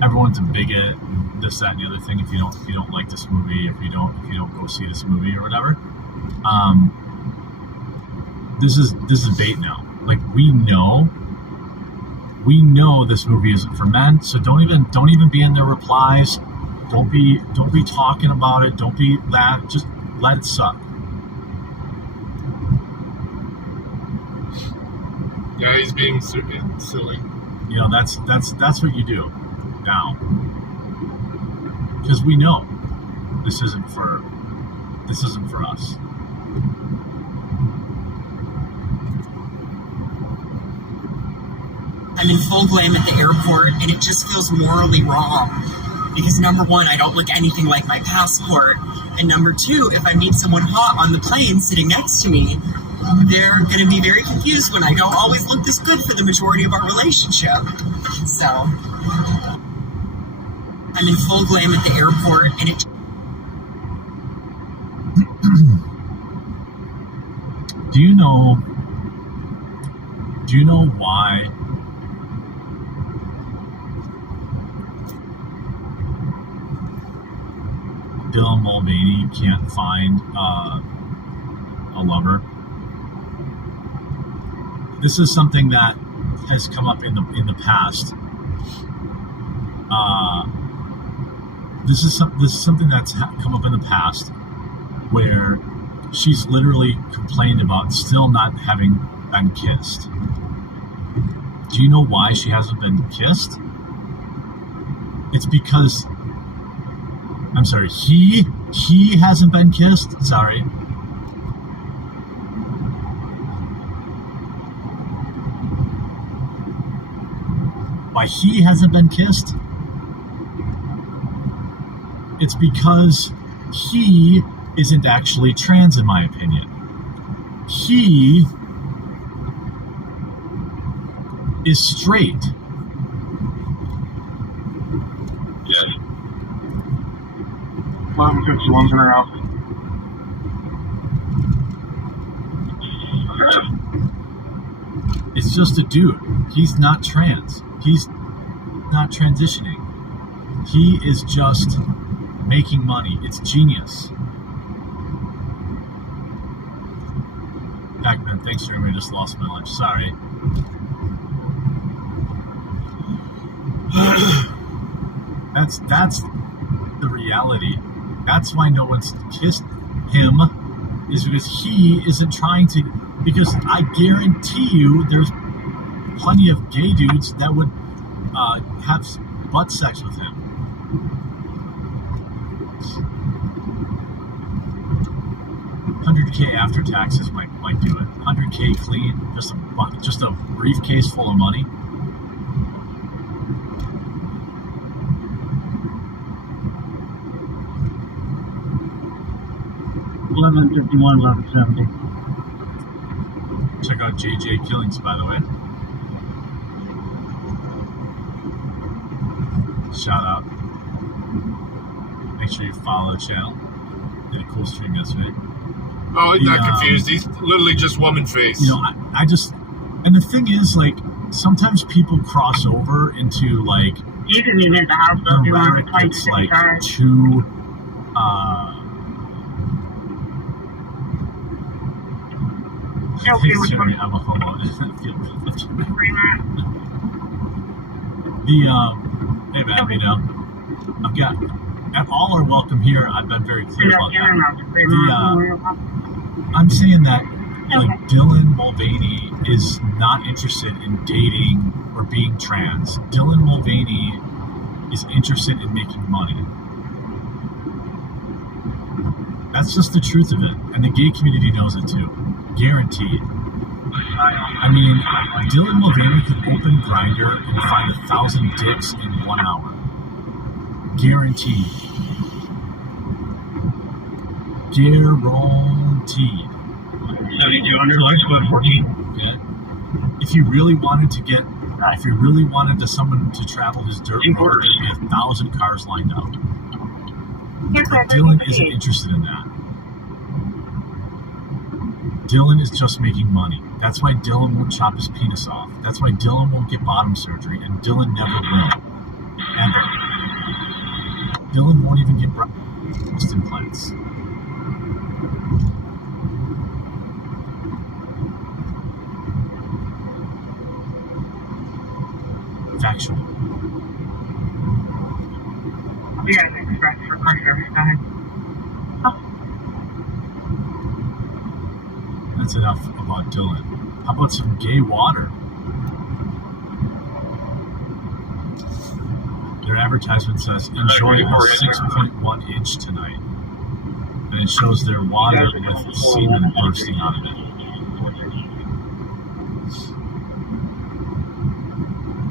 Everyone's a bigot, this, that, and the other thing. If you don't like this movie, if you don't go see this movie or whatever, this is bait now. Like, we know this movie isn't for men, so don't even be in their replies. Don't be talking about it. Don't be that. Just let it suck. Yeah, he's being silly. You know, that's what you do now, because we know this isn't for us. I'm in full glam at the airport, and it just feels morally wrong. Because number one, I don't look anything like my passport. And number two, if I meet someone hot on the plane sitting next to me, they're going to be very confused when I don't always look this good for the majority of our relationship. So, I'm in full glam at the airport, and it... Do you know why Bill Mulvaney can't find a lover? This is something that has come up in the past. This is something that's come up in the past where she's literally complained about still not having been kissed. Do you know why she hasn't been kissed? It's because, I'm sorry, he hasn't been kissed. Sorry. Why he hasn't been kissed? It's because he isn't actually trans, in my opinion. He is straight. Yes. 1151's in her house. It's just a dude. He's not trans. He's not transitioning. He is just making money. It's genius. Pac-Man, thanks for me. I just lost my lunch. Sorry. That's the reality. That's why no one's kissed him, is because he isn't trying to. Because I guarantee you, there's plenty of gay dudes that would have butt sex with him. $100K after taxes might do it. $100K clean, just a briefcase full of money. $11.70. Check out JJ Killings, by the way. Shout out. Make sure you follow the channel. Did a cool stream yesterday. Oh, I'm not confused. He's literally just woman face. You know, I just, and the thing is, like, sometimes people cross over into, like, You can even hit the house though if you want to it's like too, okay, which one? I'm a homo. Hey man, you know, I've got, and all are welcome here. I've been very clear about that. I'm saying that, like, Dylan Mulvaney is not interested in dating or being trans. Dylan Mulvaney is interested in making money. That's just the truth of it. And the gay community knows it too. Guaranteed. I mean, Dylan Mulvaney could open Grindr and find 1,000 dicks in 1 hour. Guaranteed. Guaranteed. 7,200 likes, but 14. Okay. If you really wanted to get, if you really wanted someone to travel his dirt road, there'd be 1,000 cars lined up. But Dylan isn't interested in that. Dylan is just making money. That's why Dylan won't chop his penis off. That's why Dylan won't get bottom surgery, and Dylan never will. Ever. Dylan won't even get breast implants. Factual. We got an express for car service. Go ahead. That's enough about Dylan. How about some gay water? Their advertisement says, enjoy a 6.1 inch tonight. And it shows their water with semen bursting out of it.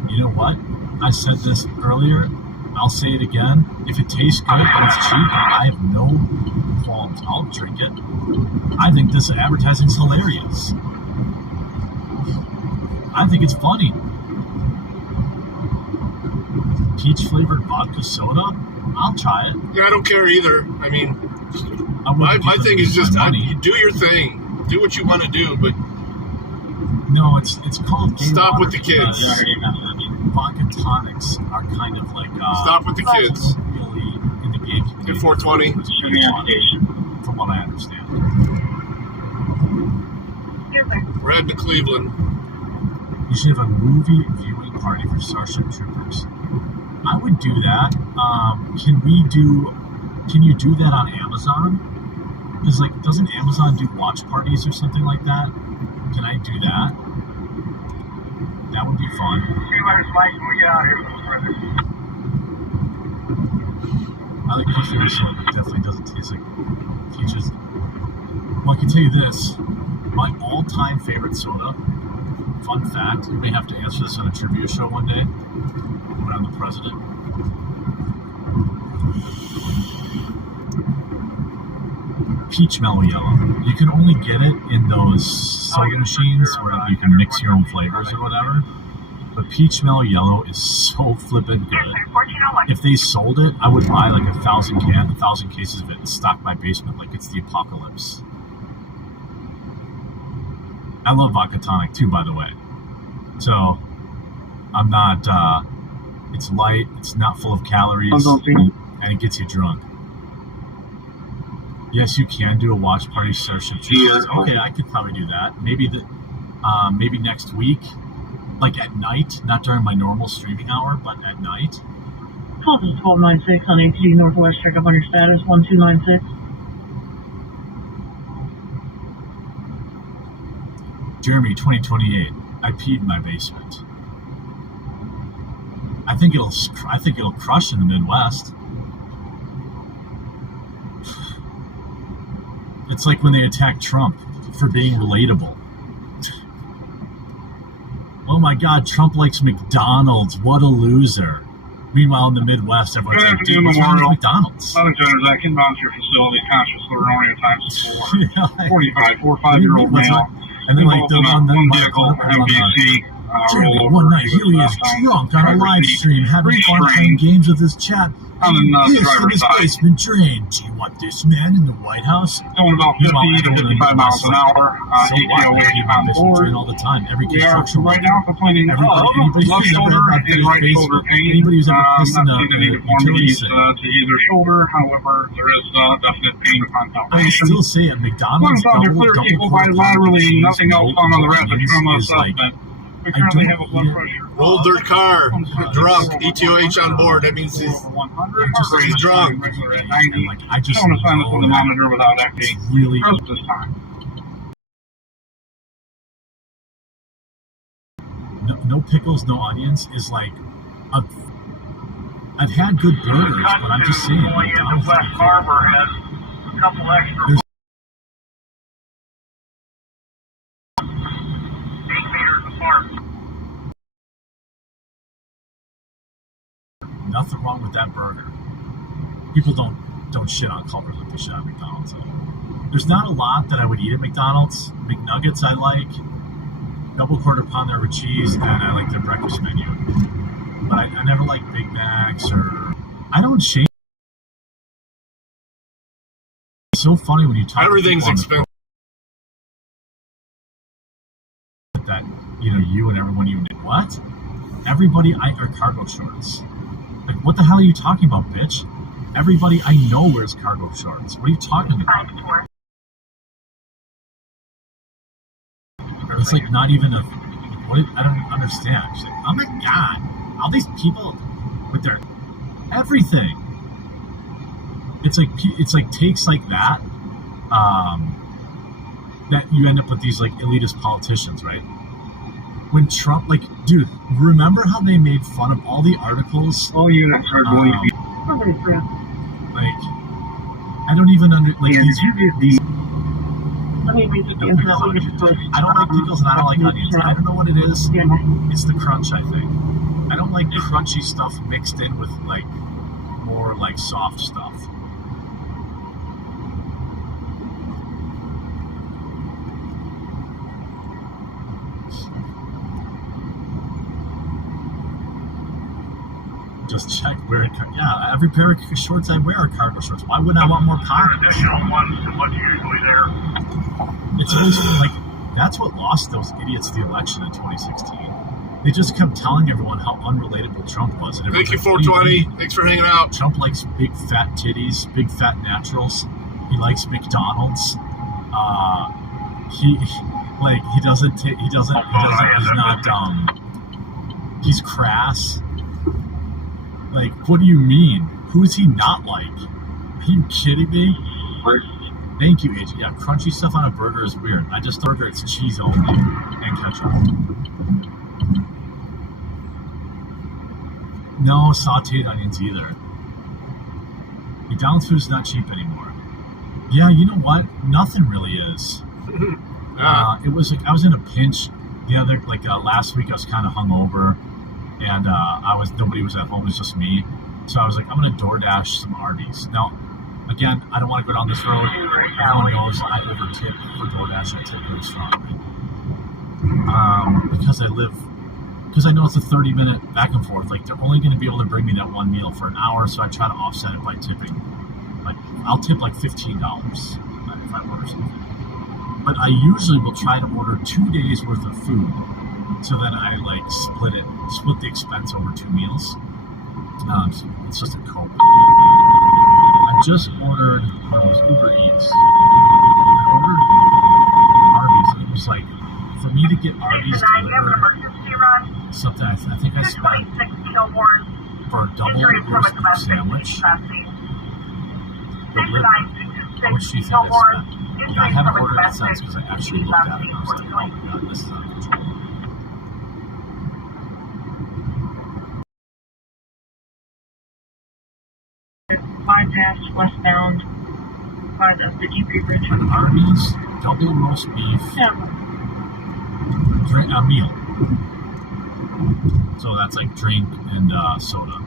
You know what? I said this earlier. I'll say it again. If it tastes good and it's cheap, I have no qualms. I'll drink it. I think this advertising is hilarious. I think it's funny. Peach flavored vodka soda? I'll try it. Yeah, I don't care either. I mean, my thing is just, you do your thing. Do what you want to do, but no, it's called gay stop water with the kids. Vodka tonics are kind of like stop with the kids. Really in the gay community. At 420. From what I understand. We're heading to Cleveland. You should have a movie viewing party for Starship Troopers. I would do that. Can you do that on Amazon? Because, like, doesn't Amazon do watch parties or something like that? Can I do that? That would be fun. See what it's like when we get out here. I like peach soda, but it definitely doesn't taste like peaches. Well, I can tell you this. My all-time favorite soda, fun fact, you may have to answer this on a trivia show one day when I'm the president. Peach Mellow Yellow. You can only get it in those soda machines where you can mix your own flavors or whatever. But Peach Mellow Yellow is so flippin' good. If they sold it, I would buy like 1,000 cases of it and stock my basement like it's the apocalypse. I love vodka tonic too, by the way. So I'm not. It's light. It's not full of calories, and it gets you drunk. Yes, you can do a watch party Starship Troopers. Okay, I could probably do that. Maybe next week, like at night, not during my normal streaming hour, but at night. This is 1296 on ATG Northwest. Check up on your status, 1296. Jeremy, 2028. I peed in my basement. I think it'll crush in the Midwest. It's like when they attacked Trump for being relatable. Oh my God, Trump likes McDonald's. What a loser. Meanwhile, in the Midwest, everyone's like, dude, what's wrong with McDonald's? 11 centers that can bounce your facility, conscious Lorraine times 4. 45, 4-5-year-old male. And then, like, the one vehicle, MBC. Jeremy, one night, here he is drunk on a live stream, having fun playing games with his chat. On the driver's side. Basement drain. Do you want this man in the White House? Going about 50 to 55 miles an hour. ATO on board. All the time. Every We are construction right now complaining of left shoulder and right shoulder pain. Anybody who's ever pissed in Not seeing any deformities to either shoulder. However, there is definite pain upon I palpation. still say at McDonald's, Lungs are clear equal bilaterally, nothing else on the rapid trauma assessment. We currently have a blood pressure. Rolled their car, drunk, ETOH on board. That means he's drunk. Regular at 90. Like, I just Showing a sinus know on the that monitor without acting. really Present this time. no pickles, no onions is like I've had good burgers, but I'm just saying McDonald's is West Harbor has a couple extra. There's 8 meters apart. nothing wrong with that burger. People don't shit on Culver's like they shit on McDonald's. There's not a lot that I would eat at McDonald's. McNuggets I like, double quarter pounder with cheese, and I like their breakfast menu. But I never like Big Macs or I don't shame. It's so funny when you talk. Everything's expensive. That you and everyone you did what? Everybody are cargo shorts. Like, what the hell are you talking about, bitch? Everybody I know wears cargo shorts. What are you talking about? It's like not even a. What? I don't understand. She's like, oh my God, all these people with their everything. It's like takes like that. That you end up with these like elitist politicians, right? When Trump, like, dude, remember how they made fun of all the articles? All units are going to be. Like, I don't even like these. Let me read the I don't like pickles and I don't like onions. I don't know what it is. It's the crunch, I think. I don't like crunchy stuff mixed in with like more like soft stuff. Just check where it. Yeah, every pair of shorts I wear are cargo shorts. Why wouldn't I want more pockets? Additional ones to what's usually there. It's always like that's what lost those idiots the election in 2016. They just kept telling everyone how unrelatable Trump was. And Thank you, like, 420. Thanks for hanging out. Trump likes big fat titties, big fat naturals. He likes McDonald's. Like he doesn't. He's not. He's crass. Like, what do you mean? Who is he not like? Are you kidding me? Thank you, AJ. Yeah, crunchy stuff on a burger is weird. I just thought it's cheese only and ketchup. No sauteed onions either. McDonald's food is not cheap anymore. Yeah, you know what? Nothing really is. It was like I was in a pinch the other last week. I was kind of hungover, and nobody was at home. It was just me. So I was like, I'm gonna DoorDash some Arby's. Now, again, I don't want to go down this road. Everyone knows I overtip for DoorDash. I tip very strongly because I know it's a 30-minute back and forth. Like, they're only going to be able to bring me that one meal for an hour, so I try to offset it by tipping. Like, I'll tip like $15 if I order something. But I usually will try to order 2 days worth of food, so then I split the expense over 2 meals. So it's just a Coke. I just ordered Uber Eats. I ordered Arby's. It was like, for me to get Arby's delivered, something I think I spent for a double roast beef sandwich. Delivered. How much do you think I spent? I haven't ordered it since because I actually looked at it and I was like, oh my god, this is out of control. Bypass westbound by the Deep Bridge. An Arby's double roast beef a meal. So that's like drink and soda.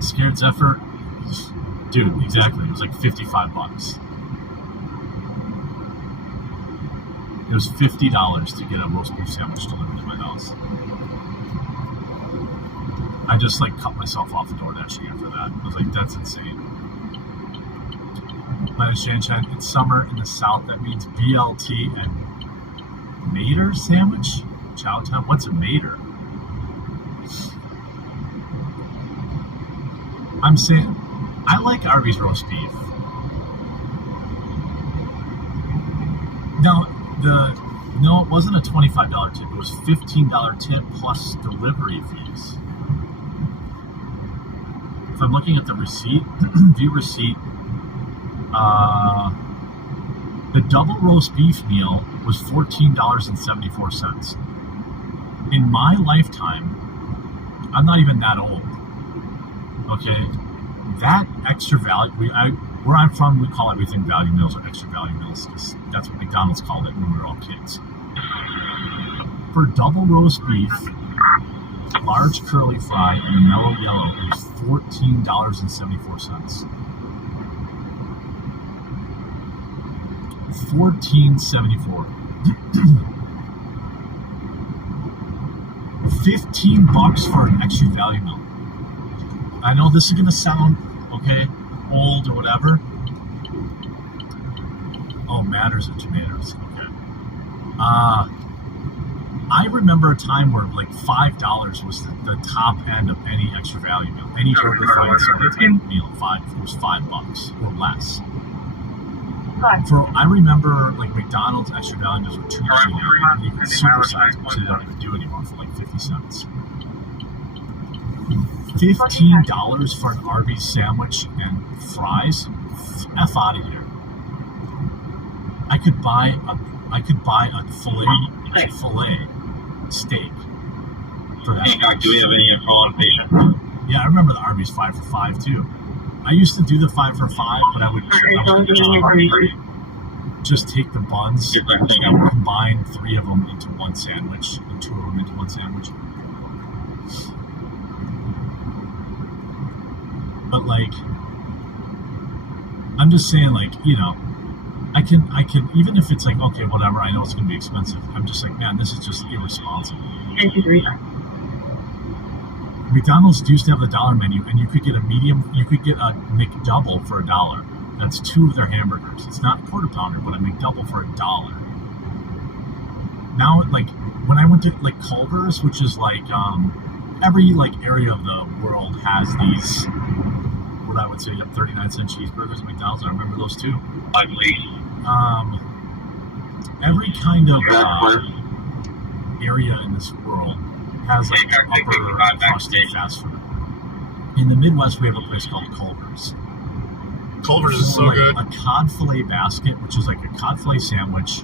Scared Zephyr, dude, exactly. It was like $55. It was $50 to get a roast beef sandwich delivered to my house. I just cut myself off DoorDash after that. I was like, that's insane. Planet Shanshan, it's summer in the south. That means BLT and Mater sandwich? Chowtown? What's a Mater? I'm saying, I like Arby's roast beef. No, it wasn't a $25 tip. It was $15 tip plus delivery fees. If I'm looking at the receipt, view receipt, the double roast beef meal was $14.74. In my lifetime, I'm not even that old. Okay, that extra value. Where I'm from, we call everything value meals or extra value meals because that's what McDonald's called it when we were all kids. For double roast beef, large curly fry, and mellow yellow, it was $14.74. $14.74. $15 for an extra value meal. I know this is gonna sound old or whatever. Oh, Matters and tomatoes. Okay. I remember a time where $5 was the top end of any extra value meal. Any burger, fry, and soda type meal, it was $5 or less. I remember McDonald's extra value meals were $2.99, and you could supersize them, so they don't even do anymore for 50 cents. $15 for an Arby's sandwich and fries? F out of here. I could buy a filet steak for that. Hey, Doc, do we have any info on patient? Yeah, I remember the Arby's 5 for $5 too. I used to do the 5 for $5, but I would just take the buns and combine 3 of them into one sandwich and 2 of them into one sandwich. But I'm just saying, I can even if it's okay, whatever. I know it's gonna be expensive. I'm just man, this is just irresponsible. McDonald's used to have the dollar menu, and you could get a McDouble for $1. That's 2 of their hamburgers. It's not a quarter pounder, but a McDouble for $1. Now, when I went to Culver's, which is every area of the world has these, what I would say, 39-cent cheeseburgers at McDonald's. I remember those too. every kind of area in this world has like upper crusty fast food. In the Midwest, we have a place called Culver's. Culver's is so like good. A cod fillet basket, which is like a cod fillet sandwich,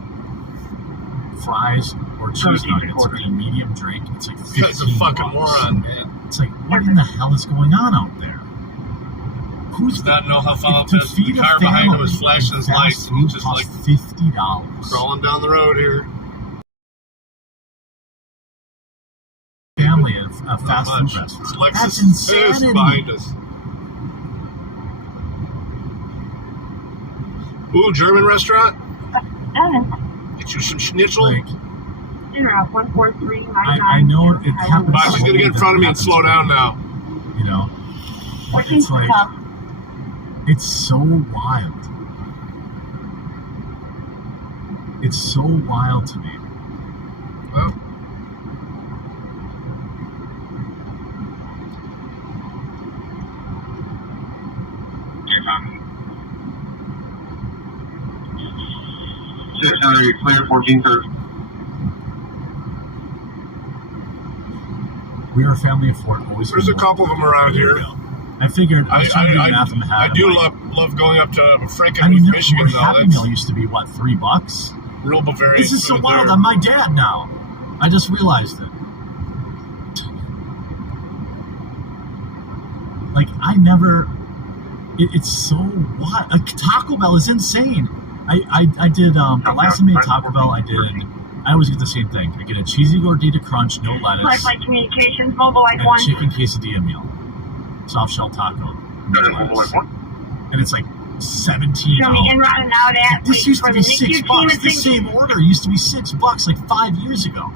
fries or cheese nuggets, and a medium drink. It's like $15. That's a fucking moron, man. It's like, what in the hell is going on out there? Who's does not know how far to the car behind him is flashing his lights and he's just like $50. crawling down the road here. Family of fast food restaurants. That's insanity. Behind us. Ooh, German restaurant. Get you some schnitzel. Like, 14399. I know it happens. Bob, she's gonna get in front of me and slow down now. You know, it's like it's so wild. It's so wild to me. Well. 600, clear 1430. We are a family of four. Always. There's a couple of them around here. I figured. I do love going up to Frankenmuth, I mean, Michigan. Happy Meal used to be what, $3? Real Bavarian. This is so wild. I'm my dad now. I just realized it. Like I never. It's so wild. Like, Taco Bell is insane. I did the last time I ate Taco Bell. I always get the same thing. I get a cheesy gordita crunch, no lettuce. Lifeline Communications, Mobile Life and 1. A chicken quesadilla meal. Soft shell taco. No lettuce. And it's like $17. Show me in, route, and out at. This used to be $6. The same order used to be $6 like 5 years ago.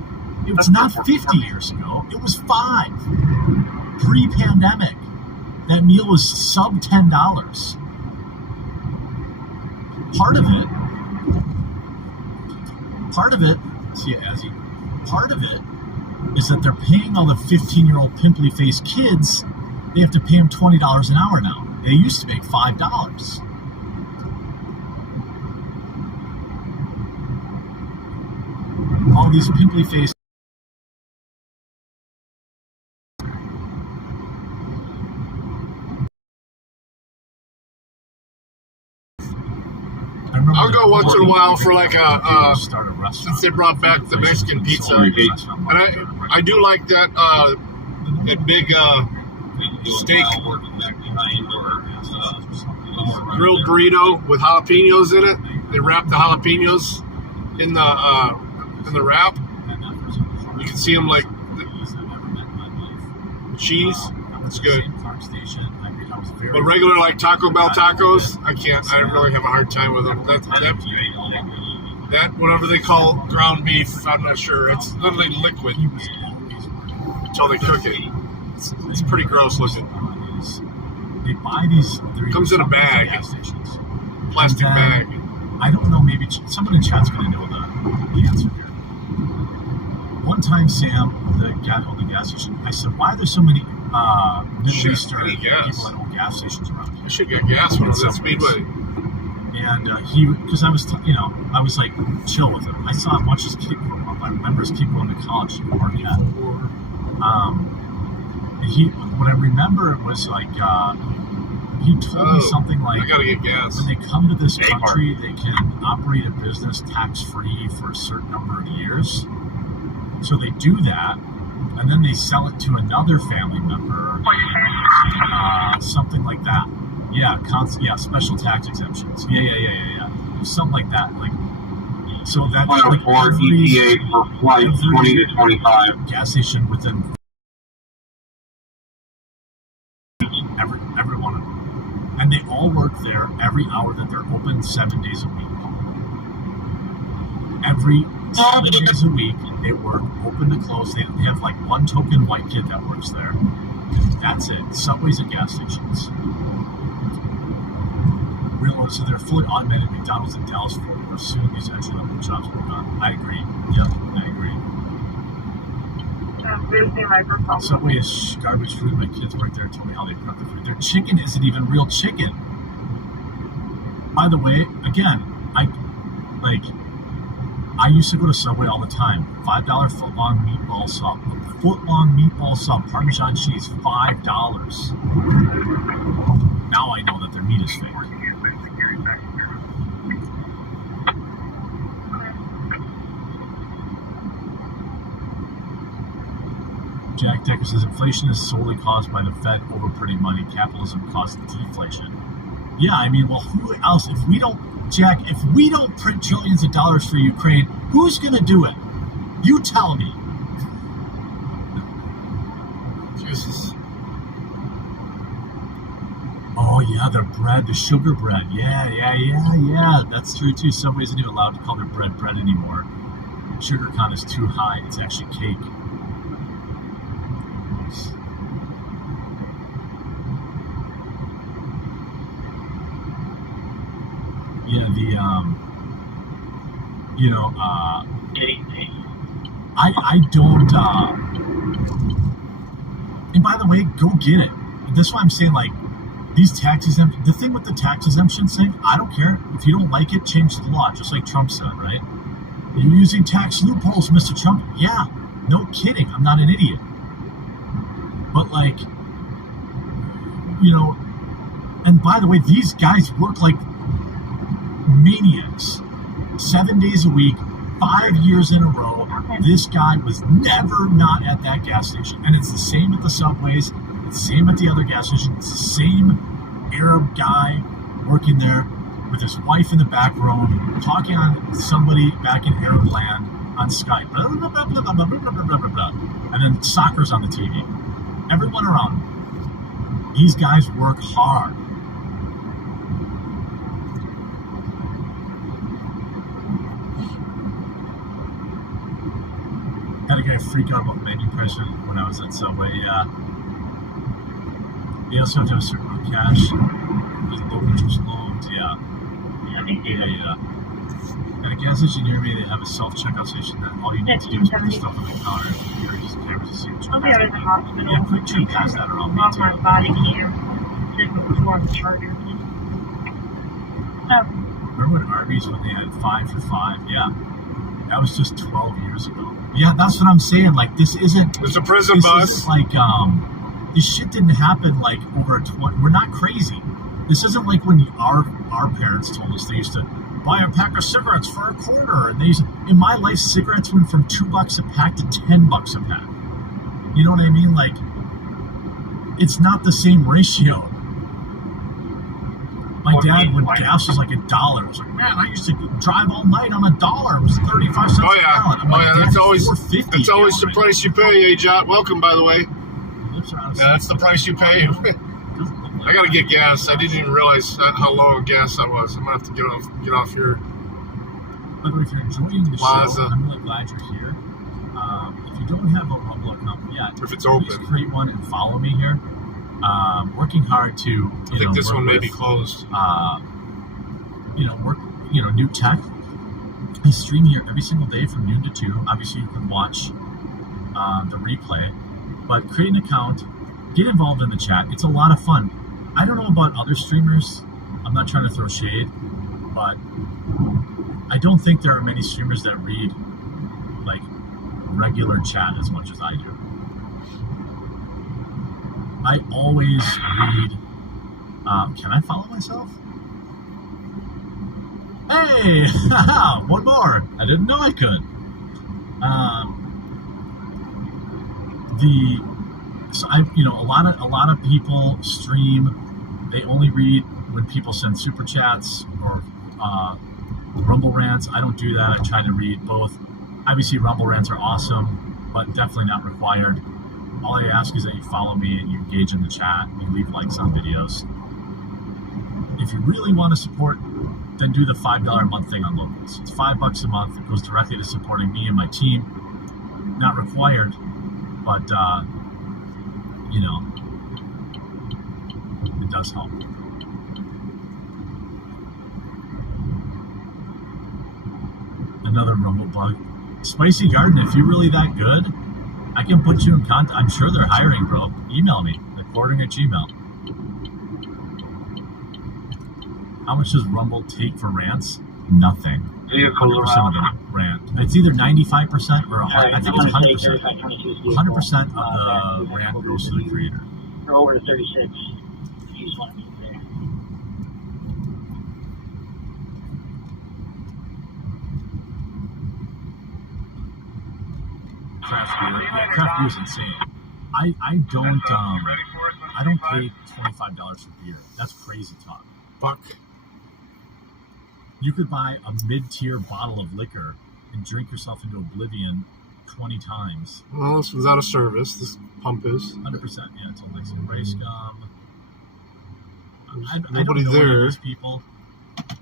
It was not 50 years ago. It was 5. Pre-pandemic. That meal was sub $10. Part of it is that they're paying all the 15-year-old pimply-faced kids. They have to pay them $20 an hour now. They used to make $5. All these pimply-faced. I'll go once in a while for like since they brought back the Mexican pizza, and I do like that that big steak grilled burrito with jalapenos in it. They wrap the jalapenos in the wrap. You can see them like cheese. It's good. But regular like Taco Bell tacos, I can't. I really have a hard time with them. That whatever they call ground beef, I'm not sure. It's literally liquid until they cook it. It's pretty gross looking. They buy these. Comes in a bag, plastic bag. I don't know. Maybe someone in chat's going to know the answer here. One time, Sam, the guy who owned the gas station, I said, "Why are there so many Middle Eastern people that own gas stations around here?" I should get gas when I was at Speedway. And because I was, I was like chill with him. I saw him watch his kid grow up. I remember his kid going to college in Marquette. And what I remember was like he told me something like, "I gotta get gas." When they come to this country, they can operate a business tax-free for a certain number of years. So they do that, and then they sell it to another family member, something like that. Yeah, special tax exemptions. Yeah. Something like that. Like, so that's like every ETA for flight 20 to 25. Gas station within every one of them, and they all work there every hour that they're open 7 days a week. Every 7 days a week, they work open to close. They have like one token white kid that works there. That's it. Subways and gas stations. So they're fully automated McDonald's in Dallas Fort Worth. Soon these entry-level jobs will run. I agree. Yep, I agree. Subway is garbage food. My kids work there and told me how they prep the food. Their chicken isn't even real chicken. By the way, again, I used to go to Subway all the time. $5 foot-long meatball sub. Foot-long meatball sub, Parmesan cheese, $5. Now I know that their meat is fake. Jack Decker says inflation is solely caused by the Fed over printing money. Capitalism caused deflation. Yeah, I mean, well, who else? If we don't print trillions of dollars for Ukraine, who's going to do it? You tell me. Jesus. Oh, yeah, their bread, the sugar bread. Yeah. That's true, too. Subway isn't even allowed to call their bread anymore. Sugar count is too high. It's actually cake. Yeah, I don't, and by the way, go get it. That's why I'm saying, like, these tax exemptions, the thing with the tax exemption thing, I don't care. If you don't like it, change the law, just like Trump said, right? You're using tax loopholes, Mr. Trump. Yeah, no kidding. I'm not an idiot. But, like, and by the way, these guys work like maniacs. 7 days a week, 5 years in a row. This guy was never not at that gas station. And it's the same at the Subways. It's the same at the other gas stations. It's the same Arab guy working there with his wife in the back room, talking on somebody back in Arab land on Skype. And then soccer's on the TV. Everyone around him. These guys work hard. Had a guy freak out about menu pricing when I was at Subway. Yeah. You also have to have a certain amount of cash. There's low interest loans. Yeah. At a gas station near me, they have a self-checkout station that all you need to do is put the stuff on the counter. You just pay to see what you're at the hospital. Yeah, quick check pass that around me too. My body here. Before the charger. Remember when Arby's, when they had 5 for $5? Yeah. That was just 12 years ago. Yeah, that's what I'm saying. Like, this isn't... It's a prison bus. Isn't like, this shit didn't happen, like, over a 20... We're not crazy. This isn't like when our parents told us they used to buy a pack of cigarettes for $0.25. And they used to, in my life, cigarettes went from $2 a pack to $10 a pack. You know what I mean? Like, it's not the same ratio. My dad, when gas was like $1, was like, man, I used to drive all night on $1. It was 35 cents a gallon. I'm like, that's always $4.50 the price you pay, Ajot. Welcome, by the way. Yeah, that's the price you pay. I gotta get gas. I didn't even realize how low gas I was. I'm gonna have to get off here. By the way, if you're enjoying the show, I'm really glad you're here. If you don't have a Rumble account yet, if it's open, please create one and follow me here. Working hard to, I think this one may be closed. New tech. I stream here every single day from noon to 2. Obviously, you can watch the replay, but create an account, get involved in the chat. It's a lot of fun. I don't know about other streamers. I'm not trying to throw shade, but I don't think there are many streamers that read like regular chat as much as I do. I always read. Can I follow myself? Hey, one more. I didn't know I could. A lot of people stream. They only read when people send super chats or Rumble rants. I don't do that. I try to read both. Obviously, Rumble rants are awesome, but definitely not required. All I ask is that you follow me and you engage in the chat and you leave likes on videos. If you really want to support, then do the $5 a month thing on Locals. It's $5 a month. It goes directly to supporting me and my team. Not required, but it does help. Another Rumble bug. Spicy Garden, if you're really that good, I can put you in contact. I'm sure they're hiring, bro. Email me, recording@gmail. How much does Rumble take for rants? nothing. Vehicles 100% of around. the rant. It's either 95% or I think it's 100%. 100% 100% of the rant goes to the creator. We're over to 36. You just want to keep there. Craft beer is insane. I don't pay $25 for beer. That's crazy talk. Fuck. You could buy a mid-tier bottle of liquor and drink yourself into oblivion 20 times. Well, this was out of service. This pump is. 100%. Yeah, until next year. Rice gum. I Nobody don't know there. These people,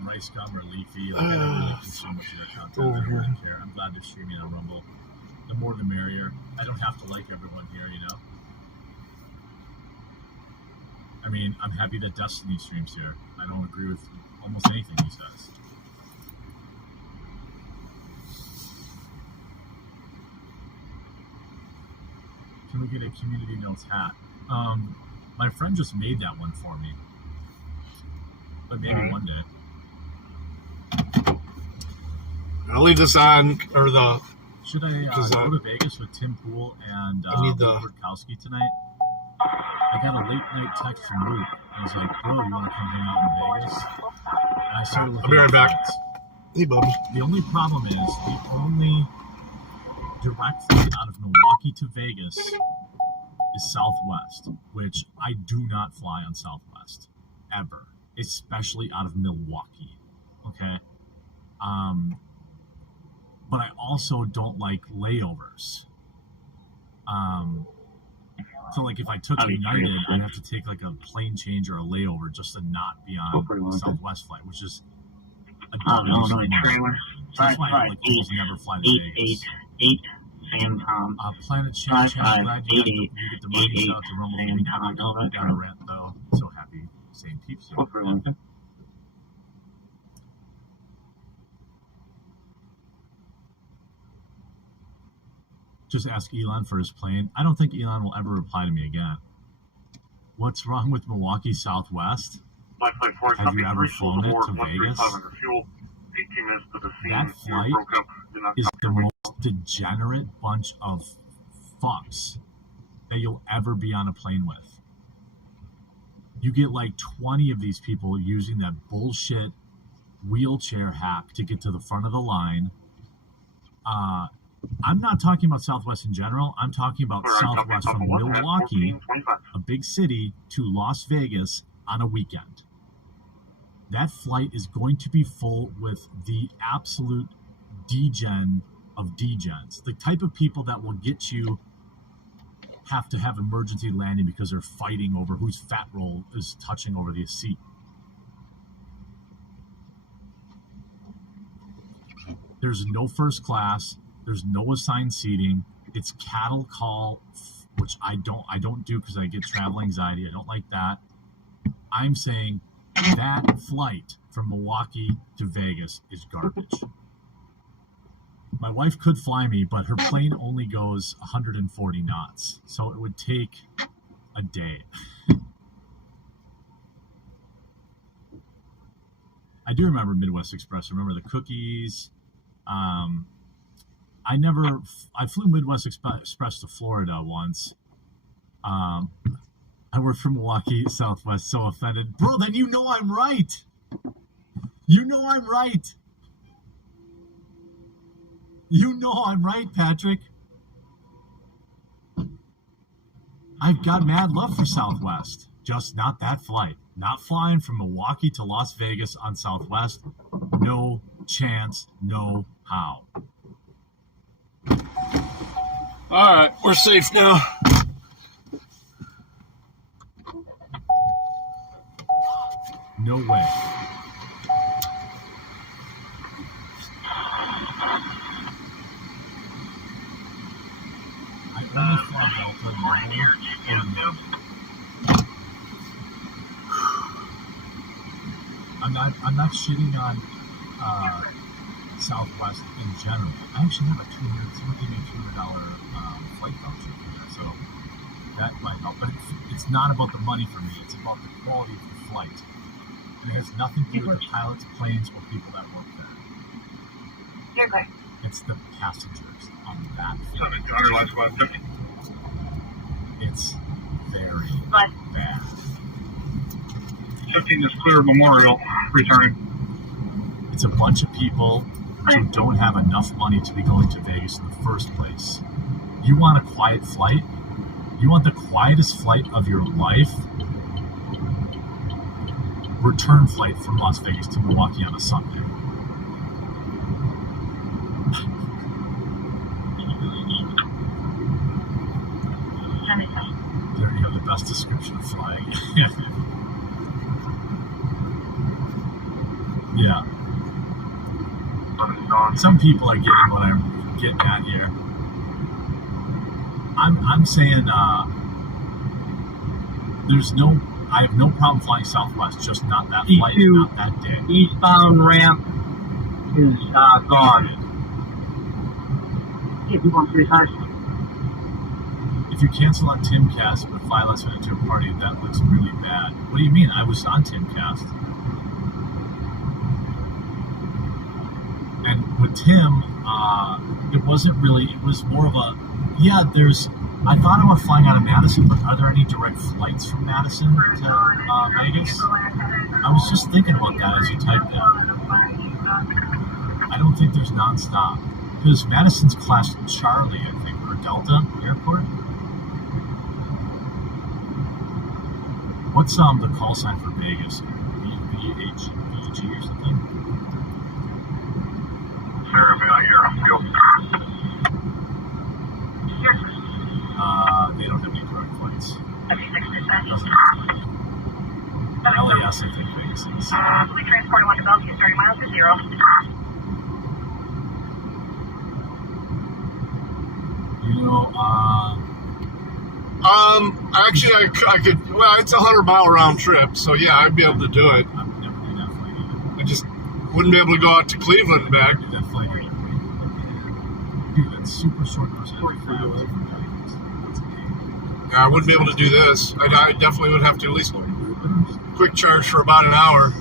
rice gum or leafy. Like, I don't really consume much of their content. I don't really care. I'm glad they're streaming on Rumble. The more the merrier. I don't have to like everyone here, you know? I mean, I'm happy that Destiny streams here. I don't agree with almost anything he says. Can we get a community notes hat? My friend just made that one for me. But maybe one day. I'll leave this on, or the... Should I go to Vegas with Tim Pool and Burkowski tonight? I got a late night text from Luke. He was like, bro, you want to come hang out in Vegas? And I started looking I'll be right back. flights. Hey, bub. The only problem is the only direct flight out of Milwaukee to Vegas is Southwest, which I do not fly on Southwest ever, especially out of Milwaukee. Okay. But I also don't like layovers. So like if I took United, I'd have to take like a plane change or a layover just to not be on the Southwest flight, which is a dumb use of money. That's why I like almost never fly to Vegas. 8 Sam Tom. Planet Change, glad you get the money out to Rumble. Got a rant though. So happy. Same peeps. Just ask Elon for his plane. I don't think Elon will ever reply to me again. What's wrong with Milwaukee Southwest? Have you ever flown it to Vegas? That flight is the most degenerate bunch of fucks that you'll ever be on a plane with. You get like 20 of these people using that bullshit wheelchair hack to get to the front of the line. I'm not talking about Southwest in general. I'm talking about Southwest from Milwaukee, a big city, to Las Vegas on a weekend. That flight is going to be full with the absolute degen of degens. The type of people that will get you have to have emergency landing because they're fighting over whose fat roll is touching over the seat. There's no first class. There's no assigned seating. It's cattle call, which I don't do because I get travel anxiety. I don't like that. I'm saying that flight from Milwaukee to Vegas is garbage. My wife could fly me, but her plane only goes 140 knots, so it would take a day. I do remember Midwest Express. I remember the cookies. I flew Midwest Express to Florida once. I worked for Milwaukee Southwest, so offended. Bro, then you know I'm right. You know I'm right. You know I'm right, Patrick. I've got mad love for Southwest. Just not that flight. Not flying from Milwaukee to Las Vegas on Southwest. No chance, no how. All right, we're safe now. No way. I only fly Delta. I'm not shitting on Southwest in general. I actually have someone gave me a $200 flight voucher for that, so that might help. But it's not about the money for me. It's about the quality of the flight. And it has nothing to do with the pilots, planes, or people that work there. You're clear. It's the passengers on that. 700 last squad 50. It's very What? bad. 15 is clear Memorial, returning. It's a bunch of people who don't have enough money to be going to Vegas in the first place. You want a quiet flight? You want the quietest flight of your life? Return flight from Las Vegas to Milwaukee on a Sunday. There you have the best description of flying. Yeah. Some people are getting what I'm getting at here. I'm saying I have no problem flying Southwest, just not that flight, not that day. Eastbound ramp is gone. Yeah, 135. If you cancel on Timcast but fly less into a party, that looks really bad. What do you mean? I was on Timcast. And with Tim, it wasn't really, it was more of a, I thought about flying out of Madison, but are there any direct flights from Madison to Vegas? I was just thinking about that as you typed it. I don't think there's nonstop. Because Madison's class Charlie, I think, or Delta Airport. What's the call sign for Vegas? VG or something? They don't have any direct flights. LAS, I think Vegas is. Please transport 1 to Bellevue, starting miles to 0. Actually, I could. Well, it's a 100-mile round trip, so yeah, I'd be able to do it. I've never done that flight either. I just wouldn't be able to go out to Cleveland and back. That flight either. Dude, that's super short. I wouldn't be able to do this. I definitely would have to at least quick charge for about an hour.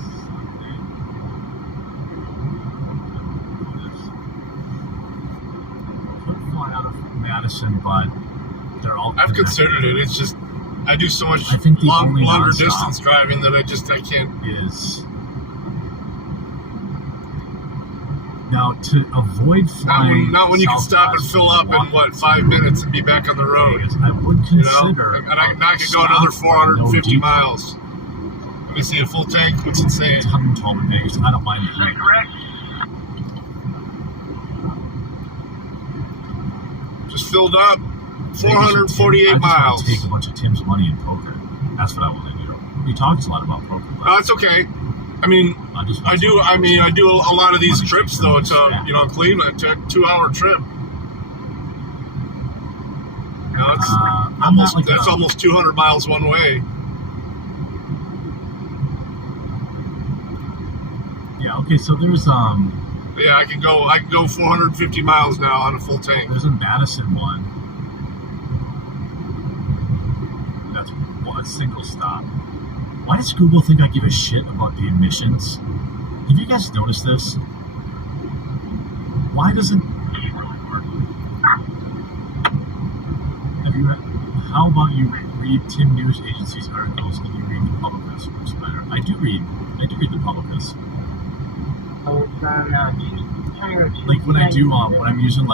Could fly out of Madison, but they're all. I've considered it. It's just I do so much I think the only longer nonstop distance driving that I can't. Is now to avoid flying. Not when you can stop and fill up in 5 minutes and be back on the road. I would consider. And I could go another 450 miles. Let me see a full tank. What's insane? It's 112 in Vegas. I don't mind it. Correct. Just filled up. 448 miles. Take a bunch of Tim's money in poker. That's what I want to do. He talks a lot about poker. That's okay. I mean, I do a lot of these trips though to Cleveland, to a 2-hour trip. That's almost 200 miles one way. Yeah. Okay. So there's Yeah, I can go 450 miles now on a full tank. There's a Madison one. That's a single stop. Why does Google think I give a shit about the emissions? Have you guys noticed this? Why doesn't... How about you read Tim News Agency's articles and you read the Publicist? Which is better. I do read the Publicist. Like when I do, when I'm using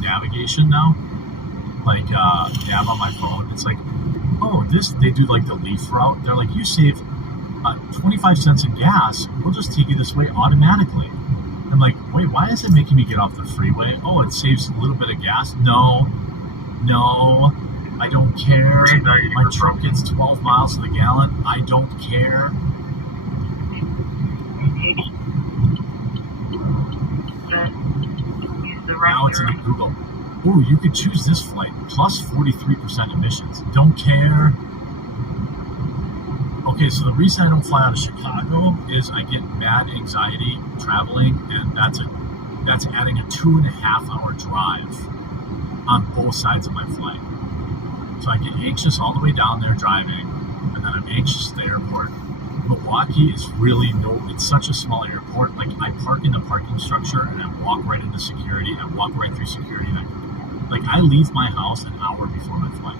navigation now, nav on my phone, it's like, oh, they do like the Leaf route. They're like, you save 25 cents in gas. We'll just take you this way automatically. I'm like, wait, why is it making me get off the freeway? Oh, it saves a little bit of gas. No, I don't care. My truck gets 12 miles to the gallon. I don't care. Now it's in Google. Ooh, you could choose this flight, plus 43% emissions. Don't care. Okay, so the reason I don't fly out of Chicago is I get bad anxiety traveling, and that's adding a 2.5-hour drive on both sides of my flight. So I get anxious all the way down there driving, and then I'm anxious at the airport. Milwaukee is really it's such a small airport. Like, I park in the parking structure and I walk right into security. I walk right through security. And I leave my house an hour before my flight.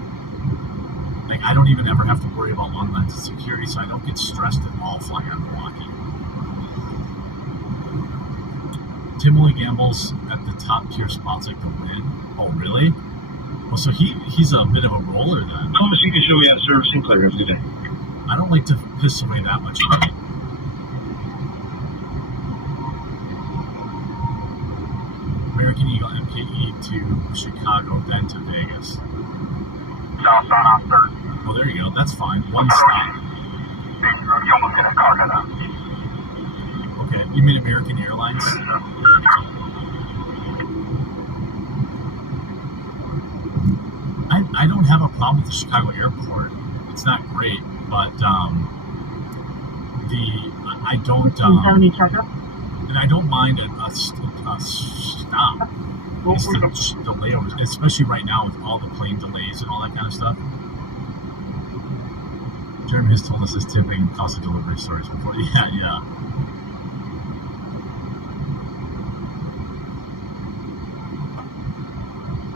Like, I don't even ever have to worry about long lines of security, so I don't get stressed at all flying out of Milwaukee. Tim only gambles at the top tier spots like the Win. Oh, really? Well, so he's a bit of a roller then. Thomas, you can show me how to serve Sinclair every day. I don't like to piss away that much money. American Eagle MKE to Chicago, then to Vegas. Southbound on 3rd. Well, there you go. That's fine. One stop. You almost hit a car head up. Okay, you mean American Airlines? I don't have a problem with the Chicago airport. It's not great, but I don't and I don't mind a stop. It's the layovers, especially right now with all the plane delays and all that kind of stuff. Jeremy has told us his tipping and cost of delivery stories before. Yeah.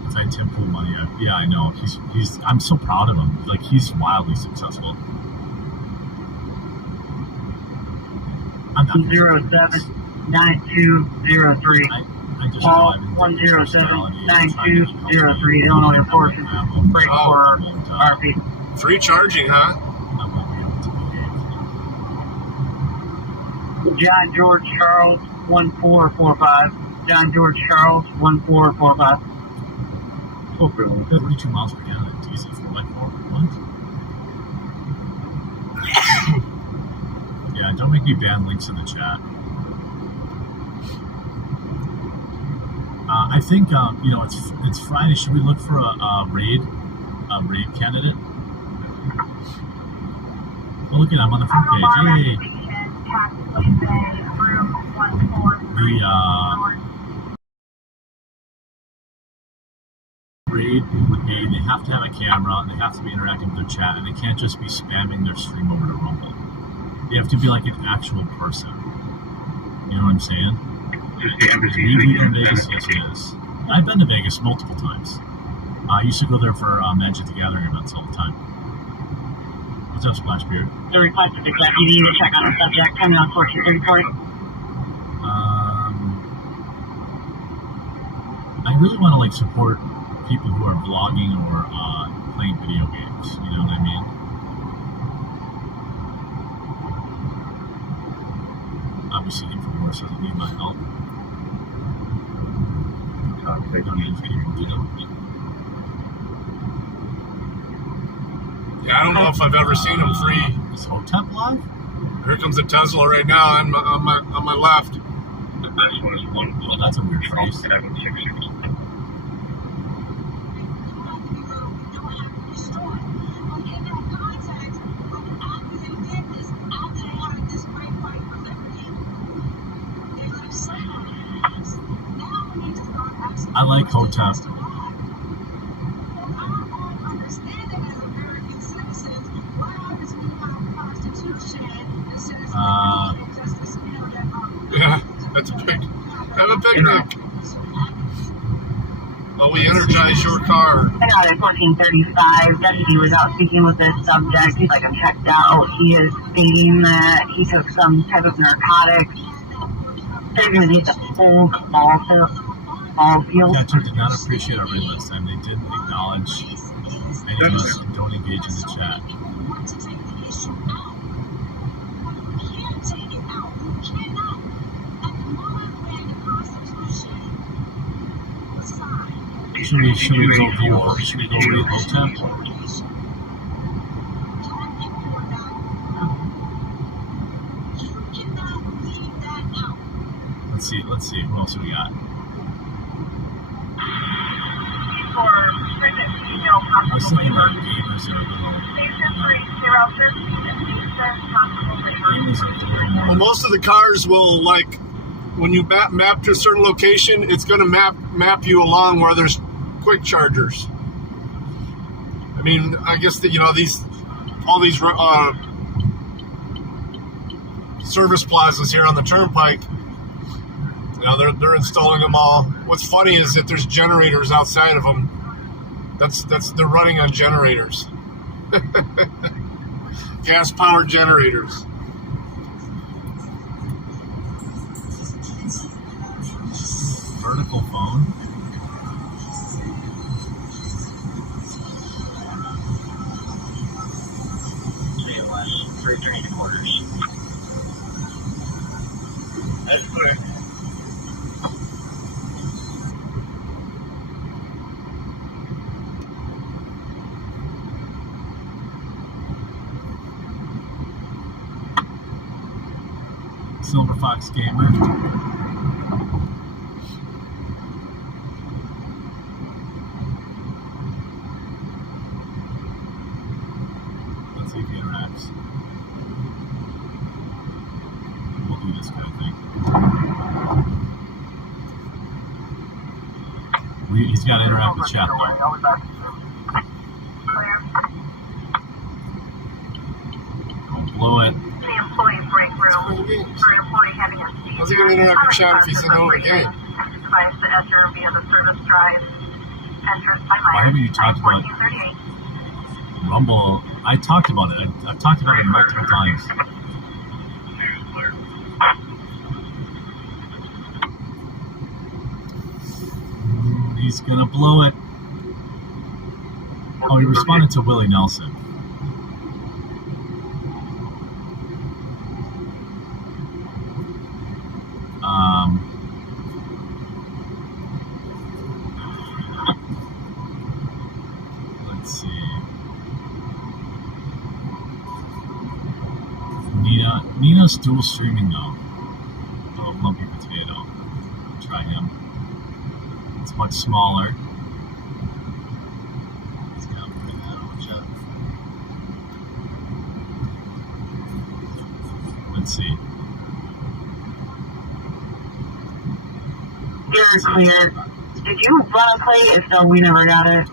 If I had Tim Pool money, I know. He's. I'm so proud of him. Like, he's wildly successful. I'm not 079203. I just Call 1079203 Illinois Airport. Break for RP. Free charging, huh? I won't be able to behave. John George Charles 1445. John George Charles 1445. 42 miles per gallon at diesel 4x4. What? Yeah, don't make me ban links in the chat. I think it's Friday. Should we look for a raid candidate? Oh, look at I'm on the front page. Yay! The raid would be they have to have a camera and they have to be interacting with their chat and they can't just be spamming their stream over to Rumble. They have to be like an actual person. You know what I'm saying? In Vegas, yes it is. I've been to Vegas multiple times. I used to go there for Magic the Gathering events all the time. What's up, Splashbeard? The request is exact. You need to check on the subject. Time on 1434. I really want to support people who are vlogging or playing video games. You know what I mean? Obviously, InfoWars doesn't need my help. Yeah, I don't know if I've ever seen him free. Is Hotep live? Here comes a Tesla right now on my left. The best one is 1. Oh, that's a weird face. 766. I like Hotep. Yeah, that's a picnic. Have a picnic. Oh, we energize your car. I got it, 1435. Deputy was out speaking with this subject. He's I'm checked out. He is stating that he took some type of narcotics. They're going to need the full ball field. Catcher did not appreciate our raid last time. They didn't acknowledge any of us and don't engage in the chat. Should we go view should we go read Hotep? Let's see. What else do we got? I was thinking gamers are a little Well, most of the cars will when you map to a certain location, it's going to map you along where there's quick chargers. I mean, I guess that all these service plazas here on the turnpike. You know, they're installing them all. What's funny is that there's generators outside of them. They're running on generators. Gas-powered generators. Vertical phone. Three quarters. That's good. Silver Fox Gamer. Let's see if he interacts. We'll do this kind of thing. He's got to interact with chat though. Don't blow it. The employee break room for employee having a seizure. How's he going to interact with chat if he's in the middle of the game? Device to enter via the service drive. Entrance by Why haven't you talked about Rumble? I talked about it. I've talked about it multiple times. He's gonna blow it. Oh, he responded to Willie Nelson. Let's see. Nina's dual streaming though. Little lumpy potato. Try him. It's much smaller. Let's see. You're clear. Did you run a play? If so, we never got it.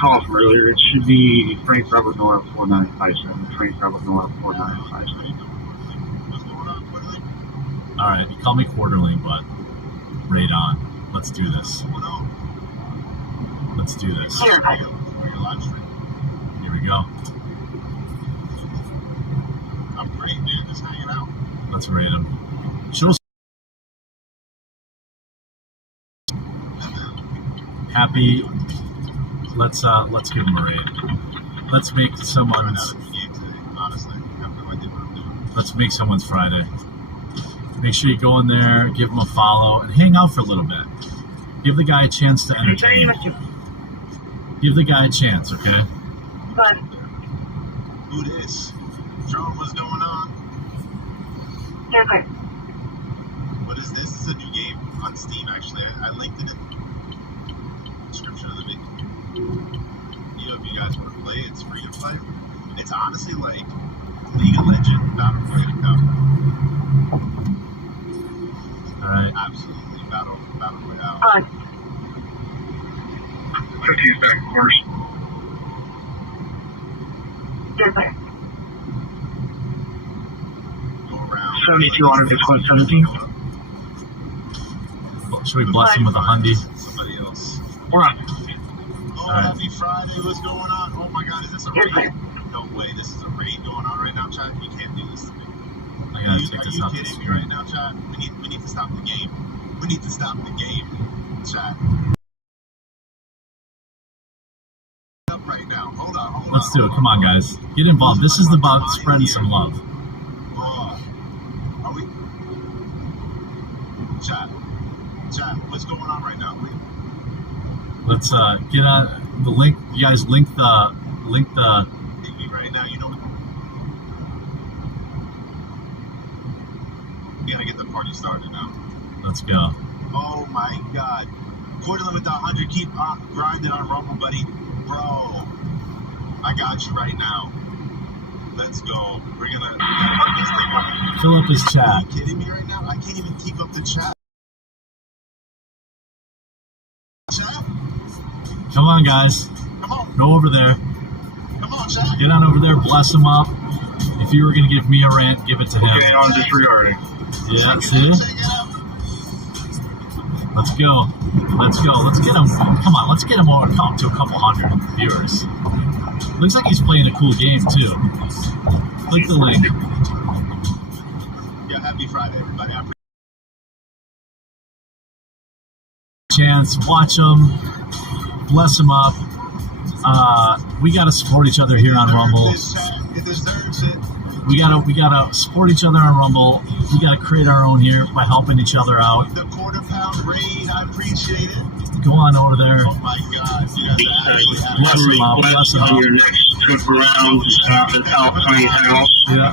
Call from earlier. It should be Frank Robert Nora 4957. Frank Robert Nora 4957. Alright, you call me Quarterling, but raid on. Let's do this. Let's do this. Here. Here we go. I'm great, man. Just hanging out. Let's raid him. Show happy. Let's give him a raid. Let's make someone's. Let's make someone's Friday. Make sure you go in there, give him a follow, and hang out for a little bit. Give the guy a chance to entertain. Give the guy a chance, okay? But Who this? Drone, what's going on? you're clear. What is this? This is a new game on Steam, actually. I linked it in the description of the video. You know, if you guys want to play, it's free to play. It's honestly like League of Legends Battle Royale. Alright. Absolutely Battle Royale. 15 back, of course. You're clear. Go around. 7200 Express 17. Should we bless him with a Hyundai? Somebody else. We're on. Oh, Alright. happy Friday. What's going on? Oh my god, is this a You're raid? clear. No way, this is a raid going on right now, chat. You can't do this to me. I gotta take this off Are the you kidding me screen. right now, chat? We need to stop the game. We need to stop the game, chat. Up right now. Hold on. Let's do it. Come on, guys. Get involved. This is about spreading some love. Are we? Chat, what's going on right now? Let's get on the link. You guys link the. Hit me right now. You know. We gotta get the party started now. Let's go. Oh my god. Portland with the 100. Keep grinding on Rumble, buddy. Bro, I got you right now. Let's go. We're gonna get this thing going. Fill up his chat. Are you kidding me right now? I can't even keep up the chat. Chat? Come on, guys. Come on. Go over there. Come on, chat. Get on over there. Bless him up. If you were going to give me a rant, give it to him. Okay, on disregarding. Yeah, see? Let's go. Let's go. Let's get him. Come on, let's get him up to a couple hundred viewers. Looks like he's playing a cool game, too. Click the link. Yeah, happy Friday, everybody. Chance, watch them, bless them up. We gotta support each other here on Rumble. It deserves it. We gotta support each other on Rumble. We gotta create our own here by helping each other out. The quarter-pound raid, I appreciate it. Go on over there. Oh my God, you guys are actually Bless them up. Bless them up. Your next trip around to stop at Alpine's house. Yeah.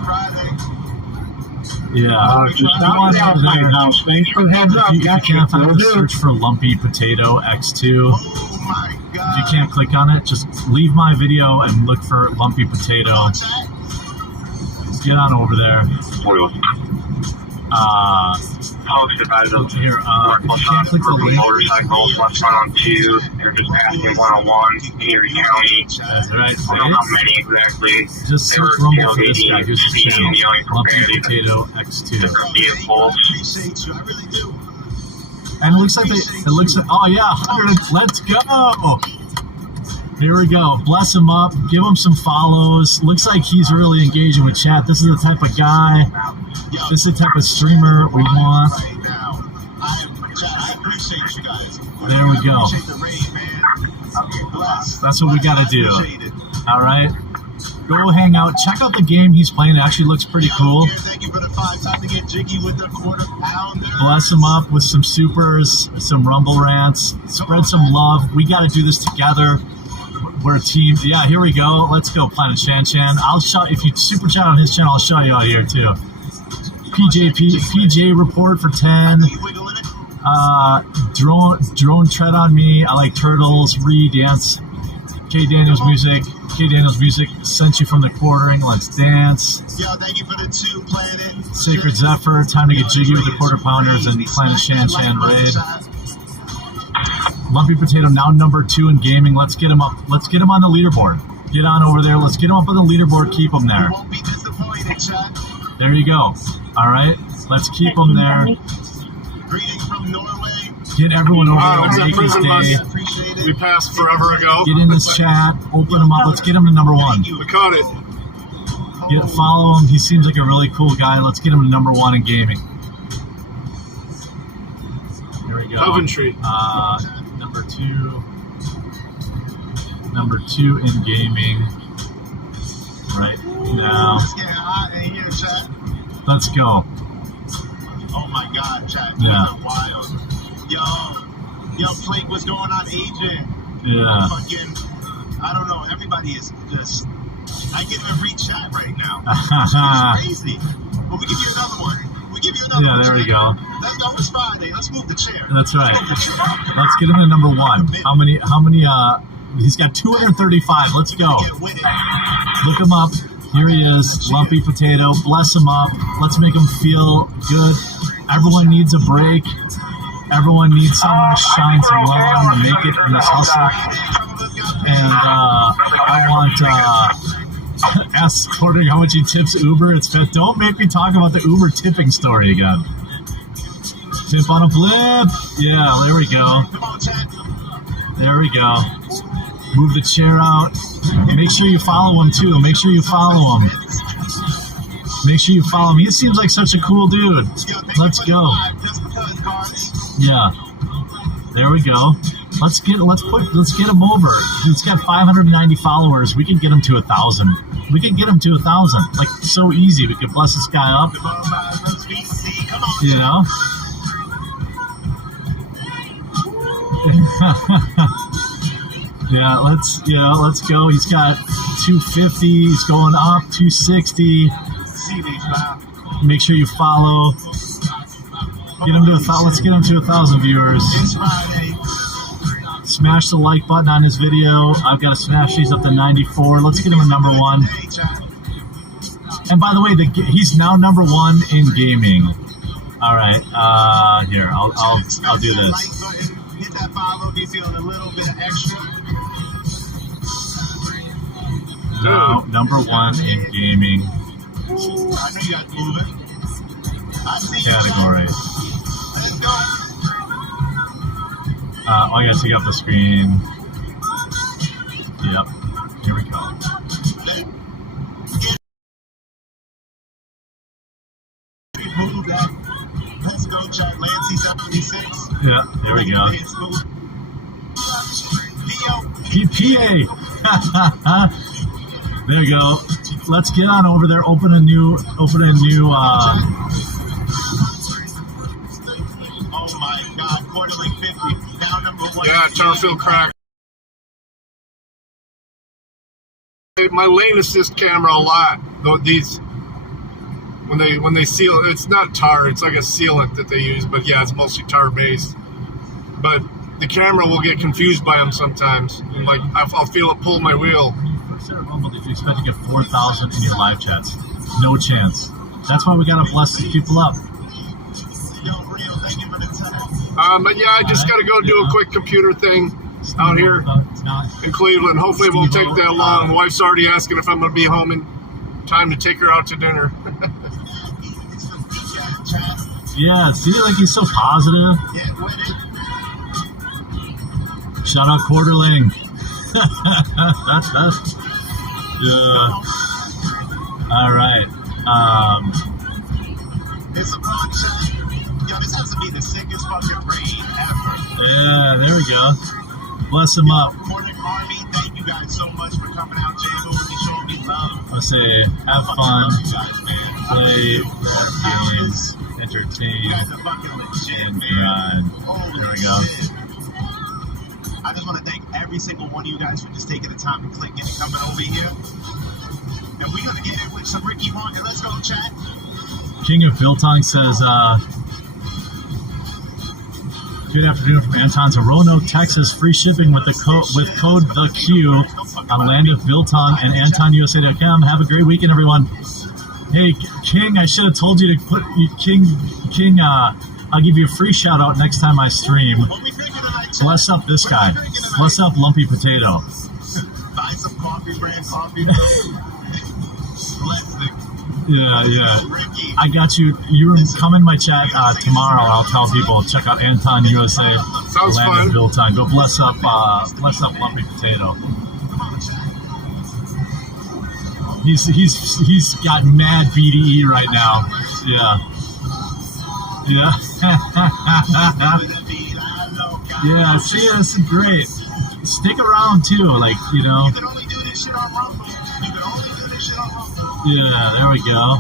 Yeah. Just stop at Alpine's house. Thanks for the heads up. If you can't find it, search for Lumpy Potato X2. Oh my God. If you can't click on it, just leave my video and look for Lumpy Potato. Get on over there. Here, if you can't click the link. Motorcycles, what's going on too? They're just asking 101 in Erie County. That's right. I don't know how many exactly. Just They search were Rumble for this guy. tailgating, Here's the speeding, channel. yelling Lumpy profanity to Potato X2. different vehicles. I appreciate you, I really do. And it looks like oh yeah, 100. Let's go. Here we go. Bless him up. Give him some follows. Looks like he's really engaging with chat. This is the type of guy. This is the type of streamer we want. Right now, I appreciate you guys. There we go. I appreciate the raid, man. Bless. That's what we got to do. Appreciate it. All right. Go hang out. Check out the game he's playing. It actually looks pretty cool. Thank you for the 5 time to get jiggy with the quarter-pounder. Bless him up with some supers, some Rumble rants. Spread some love. We got to do this together. We're a team. Yeah, here we go. Let's go, Planet Shan Chan. I'll show if you super chat on his channel. I'll show you out here too. PJ report for 10. Drone tread on me. I like turtles. Dance. K Daniels music. Sent you from the quartering. Let's dance. Yo, thank you for the 2 Planet. Sacred Zephyr. Time to get jiggy with the quarter pounders and Planet Shan Chan raid. Lumpy Potato now number 2 in gaming. Let's get him up. Let's get him on the leaderboard. Get on over there. Let's get him up on the leaderboard. Keep him there. Won't be disappointed, chat. There you go. All right. Let's keep him there. Greetings from Norway. Get everyone over Wow, there. what's Make his that prison day. bus? Appreciate We it. passed forever ago. Get in this chat. Open him up. Let's get him to number 1. We caught it. Follow him. He seems like a really cool guy. Let's get him to number 1 in gaming. Here we go. Coventry. Number two in gaming right now. It's getting hot in here, chat. Let's go. Oh my God, chat. Yeah. These are wild. Yo, Flake, what's going on, Agent? Yeah. Fucking, I don't know. Everybody is just. I can't even read chat right now. It's crazy. But we give you another one. Yeah, there we go. Let's go. It's Friday. Let's move the chair. That's right. Let's get him to number 1. How many, he's got 235. Let's go. Look him up. Here he is. Lumpy Potato. Bless him up. Let's make him feel good. Everyone needs a break. Everyone needs someone to shine some light on to make it in this hustle. And I want ask Porter how much he tips Uber. It's fifth. Don't make me talk about the Uber tipping story again. Tip on a blip. Yeah, there we go. There we go. Move the chair out. Make sure you follow him too. Make sure you follow him. He seems like such a cool dude. Let's go. Yeah. There we go. Let's get him over. He's got 590 followers. We can get him to 1,000. Like, so easy. We could bless this guy up. You know? Yeah, let's go. He's got 250. He's going up 260. Make sure you follow. Let's get him to 1,000 viewers. Smash the like button on his video. I've got to smash these up to 94. Let's get him a number 1. And by the way, he's now number 1 in gaming. All right, here I'll do this. Hit that follow if you're feeling a little bit extra. Now number 1 in gaming. I know you guys moving. I see you. Category. Let's go. I gotta take off the screen. Yep. Here we go. Move that. Let's go, chat. Lancy 76. Yeah, there we go. PA. There we go. Let's get on over there. Open a new. Oh my God, quarterly 50. Now number 1. Yeah, Tarfield crack. My lane assist camera a lot. Though these, when they seal, it's not tar. It's like a sealant that they use. But yeah, it's mostly tar based. But the camera will get confused by them sometimes, and like I'll feel it pull my wheel. Did you expect to get 4,000 in your live chats? No chance. That's why we gotta bless these people up. But yeah, I just gotta go do a quick computer thing out here in Cleveland. Hopefully it won't take that long. My wife's already asking if I'm gonna be home in time to take her out to dinner. Yeah, see, like he's so positive. Shout out Quarterling. Yeah. All right. It's a fun shot. Yo, this has to be the sickest fucking rain ever. Yeah, there we go. Bless him up. Morning Army, thank you guys so much for coming out, Jago, and showing me love. I say, have fun, play that game, You entertain, guys are fucking legit, and man. grind. Holy There we go. shit. I just want to thank every single one of you guys for just taking the time to click in and coming over here. And we're going to get in with some Ricky Martin. Let's go, chat. King of Biltong says, good afternoon from Anton to Roanoke, Texas. Free shipping with the code the Q on Land of Biltong and AntonUSA.com. Have a great weekend, everyone. Hey, King, I should have told you to put King. I'll give you a free shout out next time I stream. Bless up this guy. Bless up Lumpy Potato. Buy some coffee, brand coffee. Yeah. I got you. You come in my chat tomorrow. I'll tell people check out Anton USA, Sounds Land fun. of Biltong. Go bless up Lumpy Potato. He's got mad BDE right now. Yeah. Yeah, see, that's great. Stick around too, like, you know. You can only do this shit on Rumble. Yeah, there we go.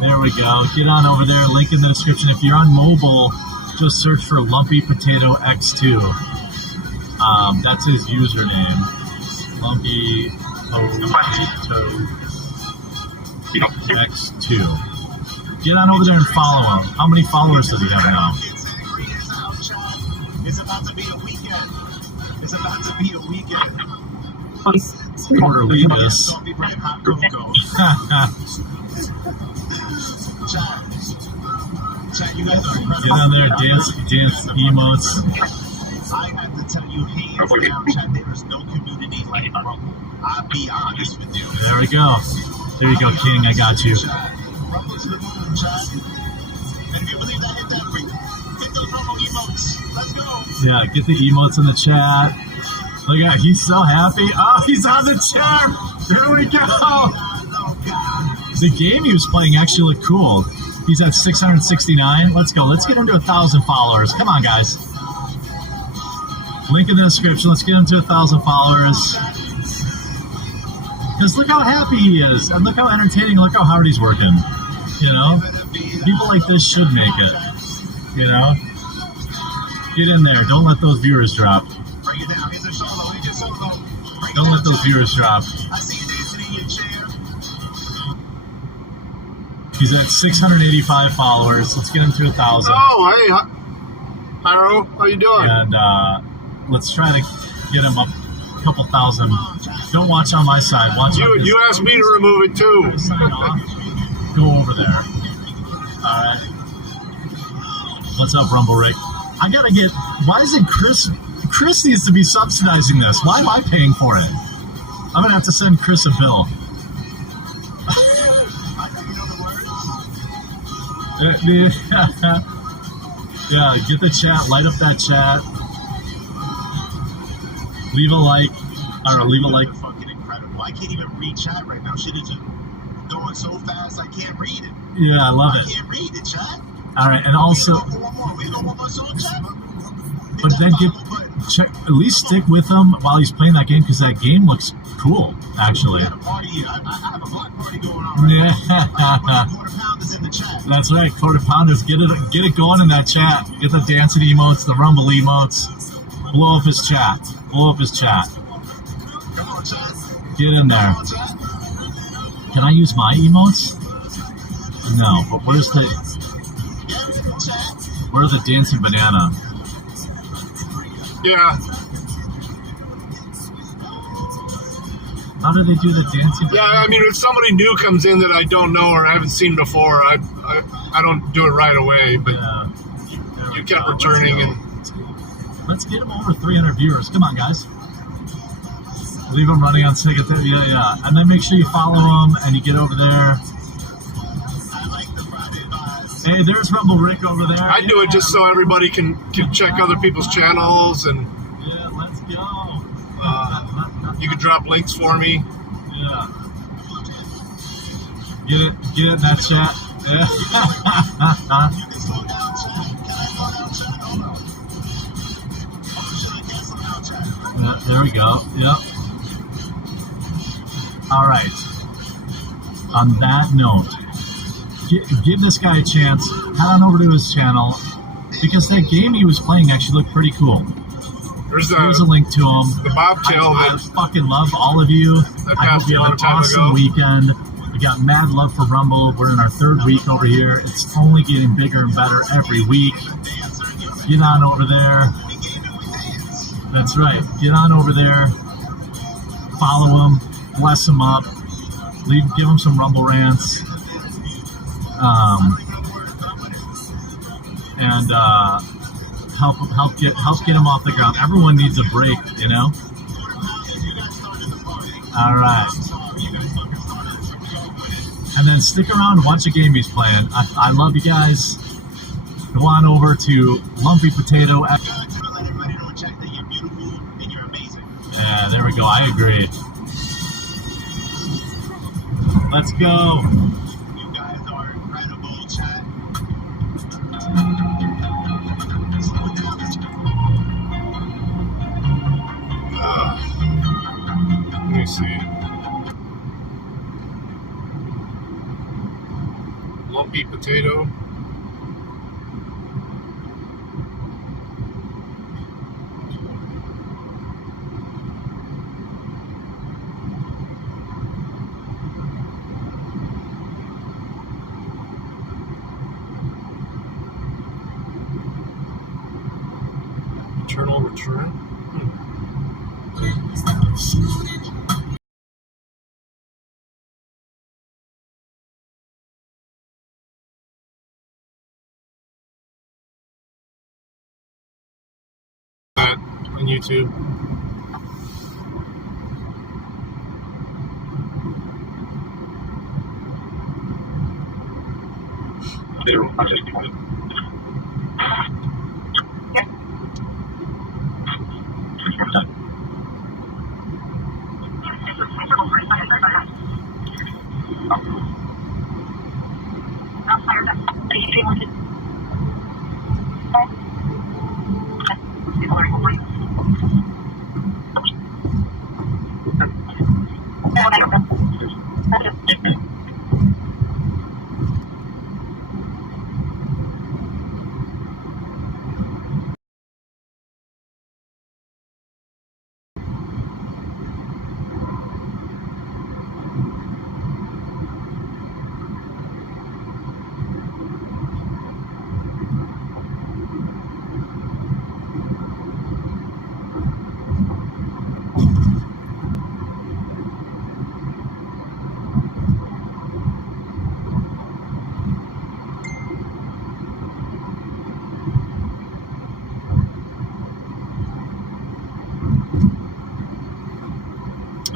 There we go. Get on over there. Link in the description. If you're on mobile, just search for Lumpy Potato X2. That's his username. Lumpy Potato X2. Get on over there and follow him. How many followers does he have now? It's about to be a weekend. Quarterly this. Get on there, dance emotes. I have to tell you, hands down, chat, there is no community like Rumble. I'll be honest with you. There we go. There you go, King. I got you. Rumble's removing, chat. And if you believe that, hit those Rumble emotes. Let's go. Yeah, get the emotes in the chat. Look at, he's so happy. Oh, he's on the chair. There we go. The game he was playing actually looked cool. He's at 669. Let's go. Let's get him to 1,000 followers. Come on, guys. Link in the description. Let's get him to 1,000 followers. Because look how happy he is. And look how entertaining. Look how hard he's working. You know? People like this should make it. You know? Get in there. Don't let those viewers drop. Don't let those viewers drop. He's at 685 followers. Let's get him to 1,000. Oh, hey, Pyro, how you doing? And let's try to get him up a couple thousand. Don't watch on my side. Watch on his. You asked me to remove it too. Sign off. Go over there. All right. What's up, Rumble Rick? I gotta get. Why is it Chris? Chris needs to be subsidizing this. Why am I paying for it? I'm gonna have to send Chris a bill. Yeah, get the chat, light up that chat. Leave a like, or leave a like. Fucking incredible. I can't even read chat right now. Shit is just going so fast. I can't read it. Yeah, I love I it. can't read it, chat. All right, and also, We go one more song, chat. but then check, at least stick with him while he's playing that game, because that game looks cool, actually. We got a party here. I have a block party going on right Yeah. Quarter pounders in the chat. That's right, quarter pounders. Get it going in that chat. Get the dancing emotes, the rumble emotes. Blow up his chat. Blow up his chat. Come on, chat. Get in there. Come on, chat. Can I use my emotes? No, but where's the dancing banana? Yeah. How do they do the dancing Yeah, banana? I mean, if somebody new comes in that I don't know or I haven't seen before, I don't do it right away. But Yeah. you kept returning, and Let's get him over 300 viewers. Come on, guys. Leave him running on second. Yeah. And then make sure you follow him and you get over there. Hey, there's Rumble Rick over there. I do it just so everybody can check other people's channels, and Yeah, let's go. you can drop links for me. Yeah. Get it in that chat. Yeah. Yeah, there we go. Yep. All right. On that note, give this guy a chance. Head on over to his channel, because that game he was playing actually looked pretty cool. There's a link to him. the bobtail I that fucking love all of you. I hope passed you a have long an time awesome ago. weekend. We got mad love for Rumble. We're in our third week over here. It's only getting bigger and better every week. Get on over there. That's right. Get on over there. Follow him. Bless him up. Give him some Rumble rants. And help get him off the ground. Everyone needs a break, you know. All right. And then stick around and watch a game he's playing. I love you guys. Go on over to Lumpy Potato. Yeah, there we go. I agree. Let's go. You guys are incredible, chat. Let me see. Lumpy potato. Eternal return. That on YouTube.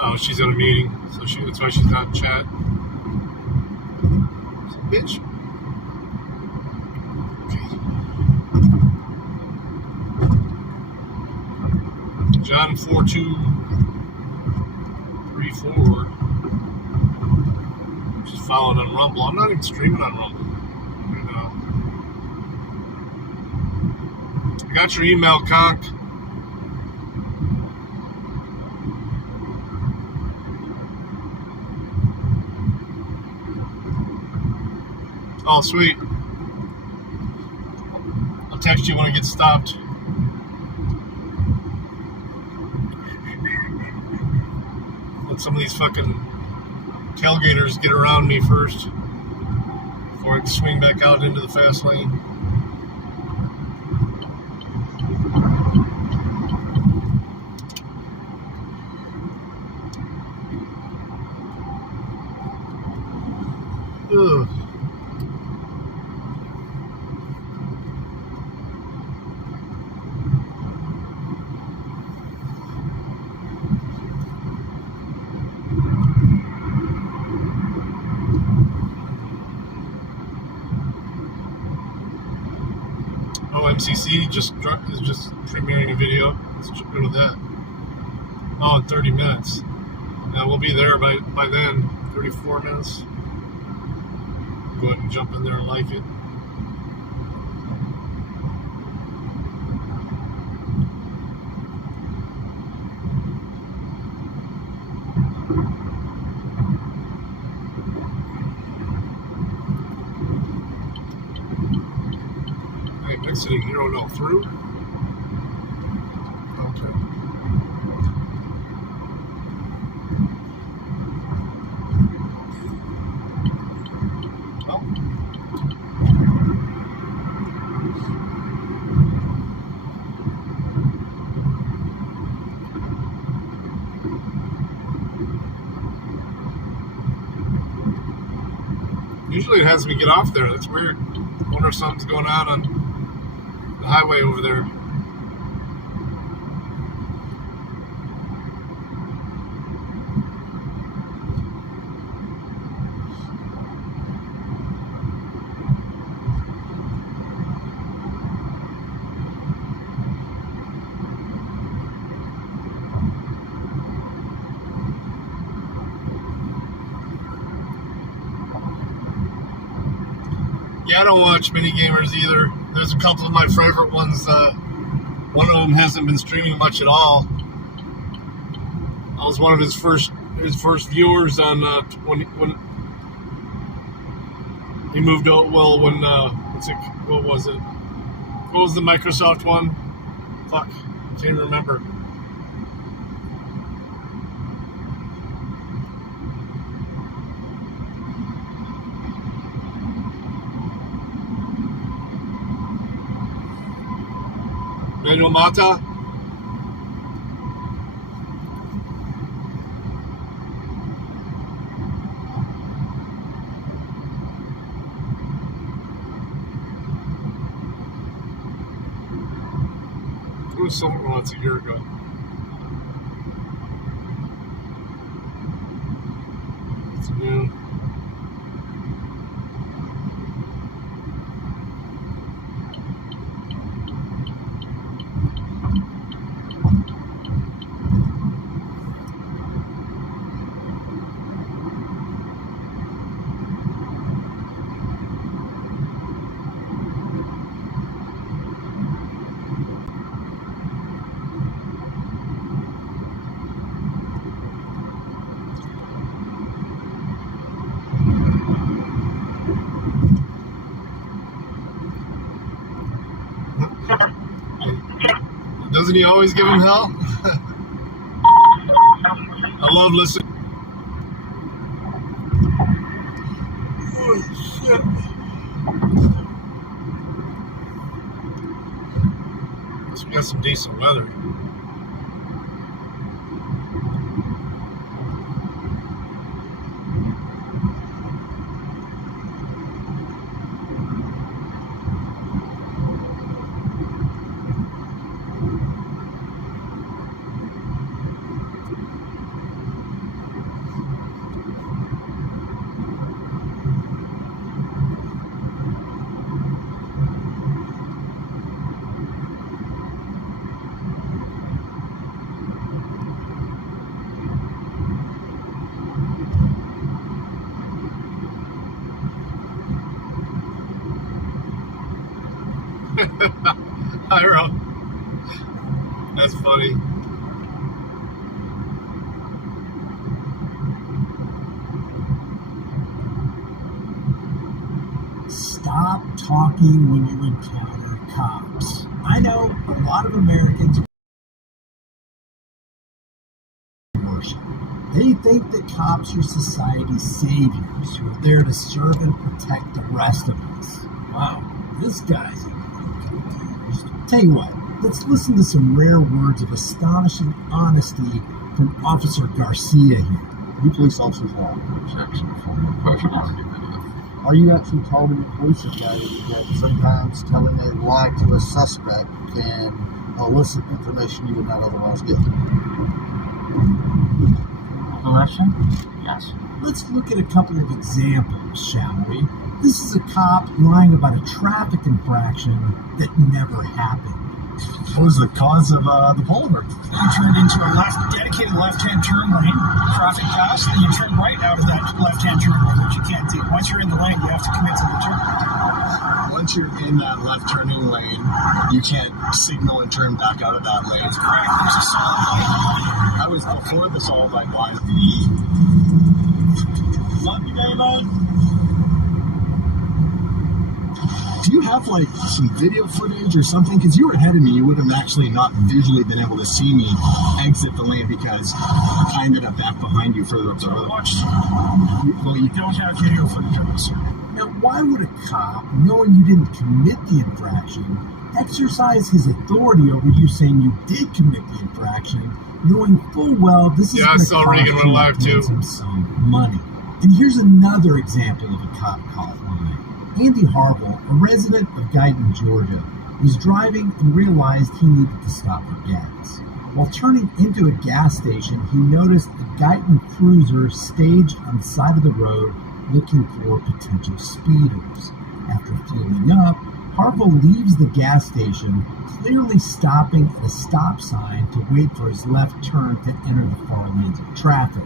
Oh, she's at a meeting, so that's why she's not in chat. Bitch. John 4234. Just followed on Rumble. I'm not even streaming on Rumble. I got your email, Conk. Oh, sweet. I'll text you when I get stopped. Let some of these fucking tailgaters get around me first before I can swing back out into the fast lane. Ugh. MCC is just premiering a video. Let's go to that. Oh, in 30 minutes. Now we'll be there by then. 34 minutes. Go ahead and jump in there and like it. Exiting here, no, through? Okay. Well. Usually it has me get off there. That's weird. Wonder if something's going on the highway over there. Yeah, I don't watch mini gamers either. There's a couple of my favorite ones. One of them hasn't been streaming much at all. I was one of his first viewers on when he moved out. Well, when what was it? What was the Microsoft one? Fuck, can't even remember. Manuel Mata. It was someone once a year ago. It's new. Doesn't he always give him hell? I love listening. Oh, shit. Guess we got some decent weather. Hi, Ro. That's funny. Stop talking when you encounter cops. I know a lot of Americans worship. They think that cops are society's saviors who are there to serve and protect the rest of us. Wow, this guy's confused. Tell you what, let's listen to some rare words of astonishing honesty from Officer Garcia here. You police officers have objection for question. Are you actually told in your police academy that sometimes telling a lie to a suspect can elicit information you would not otherwise get? Question? Yes. Let's look at a couple of examples, shall we? This is a cop lying about a traffic infraction that never happened. What was the cause of the pullover? You turned into a dedicated left-hand turn lane, traffic passed, and you turn right out of that left-hand turn lane, which you can't do. Once you're in the lane, you have to commit to the turn. Once you're in that left turning lane, you can't signal and turn back out of that lane. That's correct. There's a solid light line. I was before the solid light line. Love you, David. Do you have like some video footage or something? Because you were ahead of me, you would have actually not visually been able to see me exit the lane because I ended up back behind you further up the road. You don't have video footage of this, sir. Now, why would a cop, knowing you didn't commit the infraction, exercise his authority over you saying you did commit the infraction, knowing full well this is going to cost him some money? And here's another example of a cop caught lying. Andy Harville, a resident of Guyton, Georgia, was driving and realized he needed to stop for gas. While turning into a gas station, he noticed a Guyton cruiser staged on the side of the road looking for potential speeders. After fueling up, Harville leaves the gas station, clearly stopping at a stop sign to wait for his left turn to enter the far lanes of traffic.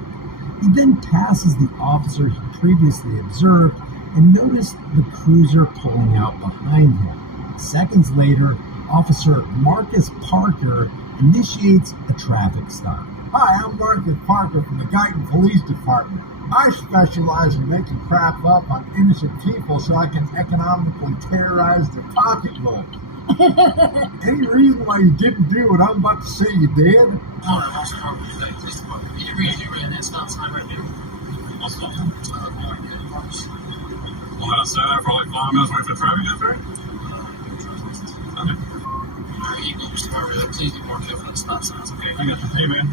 He then passes the officer he previously observed and noticed the cruiser pulling out behind him. Seconds later, Officer Marcus Parker initiates a traffic stop. Hi, I'm Marcus Parker from the Guyton Police Department. I specialize in making crap up on innocent people so I can economically terrorize their pocketbook. Any reason why you didn't do what I'm about to say you did? All right, Officer Parker, Police Department. You ran that stop sign right there. Well, outside there for like 5 minutes waiting for traffic out there? Okay. Alright, you go, Mr. Parker. Please be more careful on the stop signs, okay? I got the hey man.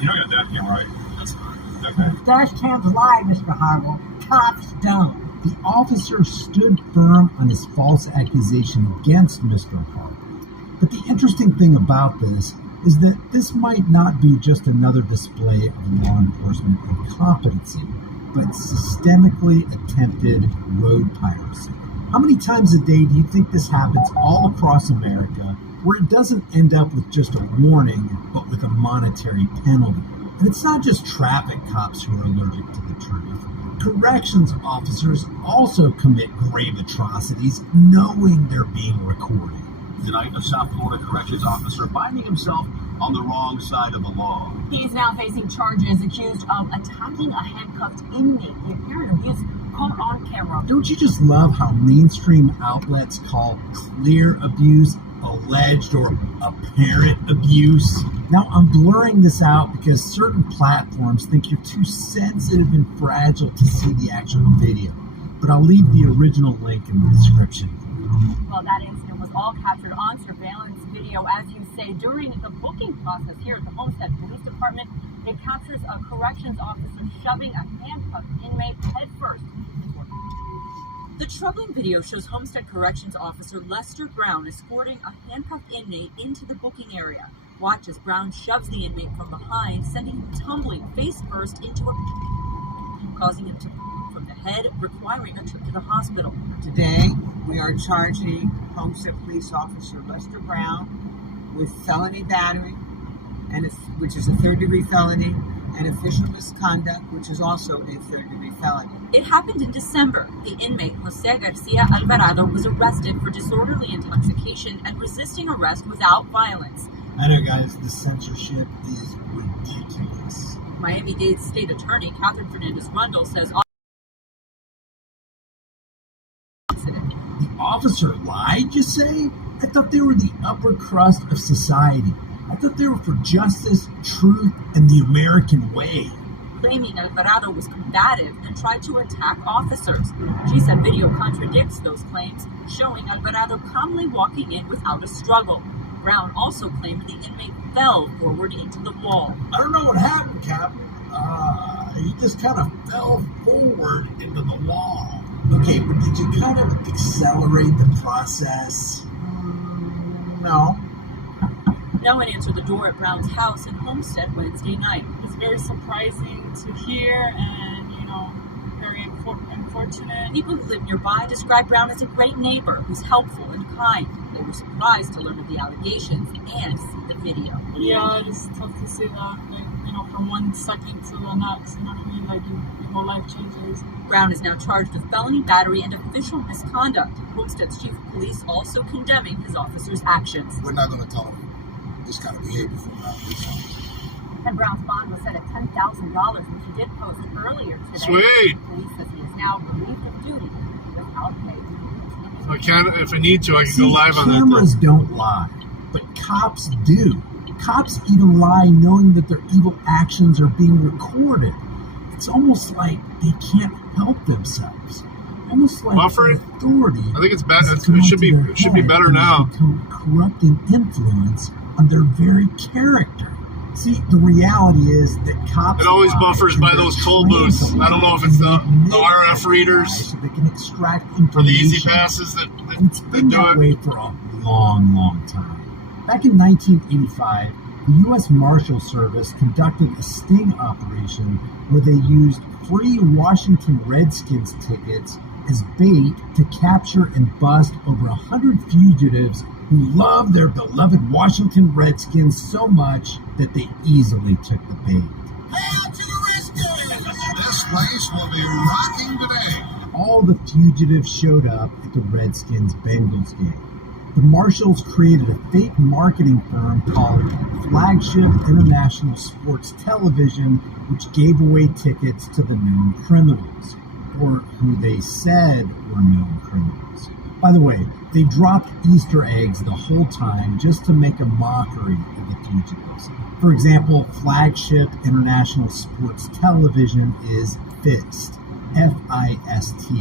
You know I got that camera, right? That's fine. Okay. Dash cams lie, Mr. Harville. Cops don't. The officer stood firm on his false accusation against Mr. Harville. But the interesting thing about this is that this might not be just another display of law enforcement incompetency, but systemically attempted road piracy. How many times a day do you think this happens all across America, where it doesn't end up with just a warning, but with a monetary penalty? And it's not just traffic cops who are allergic to the truth. Corrections officers also commit grave atrocities knowing they're being recorded. Tonight, a South Florida corrections officer finding himself on the wrong side of the law. He is now facing charges accused of attacking a handcuffed inmate. The apparent abuse caught on camera. Don't you just love how mainstream outlets call clear abuse alleged or apparent abuse? Now, I'm blurring this out because certain platforms think you're too sensitive and fragile to see the actual video. But I'll leave the original link in the description. Well, that incident was all captured on surveillance video, as you say, during the booking process here at the Homestead Police Department. It captures a corrections officer shoving a handcuffed inmate headfirst. The troubling video shows Homestead Corrections Officer Lester Brown escorting a handcuffed inmate into the booking area. Watch as Brown shoves the inmate from behind, sending him tumbling face first into a... causing him to from the head, requiring a trip to the hospital. Today, we are charging Homestead Police Officer Lester Brown with felony battery, which is a third-degree felony, and official misconduct, which is also a third-degree felony. It happened in December. The inmate, Jose Garcia Alvarado, was arrested for disorderly intoxication and resisting arrest without violence. I know, guys, the censorship is ridiculous. Miami-Dade State Attorney Catherine Fernandez-Rundle says the officer lied, you say? I thought they were the upper crust of society. I thought they were for justice, truth, and the American way. claiming Alvarado was combative and tried to attack officers. She said video contradicts those claims, showing Alvarado calmly walking in without a struggle. Brown also claimed the inmate fell forward into the wall. I don't know what happened, Captain. He just kind of fell forward into the wall. Okay, but did you kind of accelerate the process? No. No one answered the door at Brown's house in Homestead Wednesday night. It's very surprising to hear and, very unfortunate. People who live nearby described Brown as a great neighbor who's helpful and kind. They were surprised to learn of the allegations and see the video. Yeah, it's tough to see that, from 1 second to the next, you know what I mean? Like, your life changes. Brown is now charged with felony battery and official misconduct. Homestead's chief of police also condemning his officers' actions. We're not going to tolerate this kind of behavior from our police officers. And Brown's bond was set at $10,000, which he did post earlier today. Sweet. Police says he is now relieved of duty without pay. If I need to, I can go live on that. Cameras don't lie, but cops do. Cops even lie knowing that their evil actions are being recorded. It's almost like they can't help themselves. Almost like Buffering? the authority. I think it's bad. It should be better now. Become a corrupting influence on their very character. See, the reality is that cops. It always buffers by those toll booths. I don't know if it's the RF readers so they can extract information. or the easy passes that It's been that way for a long, long time. Back in 1985, the U.S. Marshal Service conducted a sting operation where they used free Washington Redskins tickets as bait to capture and bust over 100 fugitives who loved their beloved Washington Redskins so much that they easily took the bait. Hail to the Redskins! This place will be rocking today. All the fugitives showed up at the Redskins-Bengals game. The Marshals created a fake marketing firm called Flagship International Sports Television, which gave away tickets to the known criminals, or who they said were known criminals. By the way, they dropped Easter eggs the whole time just to make a mockery of the fugitives. For example, Flagship International Sports Television is FIST, F-I-S-T,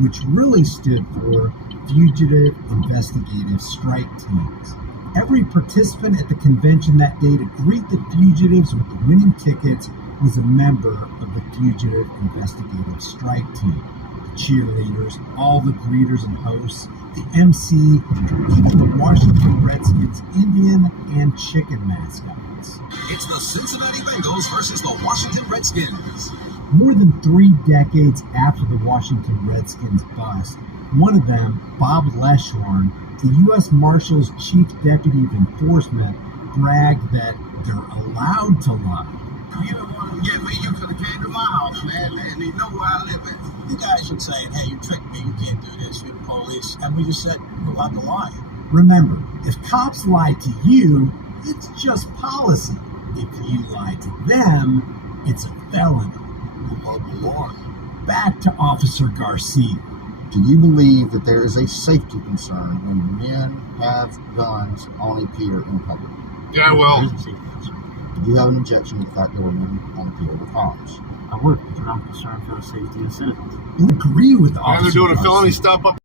which really stood for Fugitive Investigative Strike Teams. Every participant at the convention that day to greet the fugitives with the winning tickets was a member of the Fugitive Investigative Strike Team. The cheerleaders, all the greeters and hosts, the MC, even the Washington Redskins Indian and chicken mascots. It's the Cincinnati Bengals versus the Washington Redskins. More than 3 decades after the Washington Redskins bust, one of them, Bob Leshorn, the U.S. Marshals Chief Deputy of Enforcement, bragged that they're allowed to lie. You don't want to get me, you could have came to my house, man, and you know where I live at. You guys would say, hey, you tricked me, you can't do this, you're the police. And we just said, we're allowed to lie. Remember, if cops lie to you, it's just policy. If you lie to them, it's a felony. Oh, Lord. Back to Officer Garcia. Do you believe that there is a safety concern when men have guns on a pier in public? Yeah, well. Do you have an objection to the fact that women on a pier with arms? I would, because I'm concerned for the safety of citizens. You agree with the officer. They're doing a felony stop up.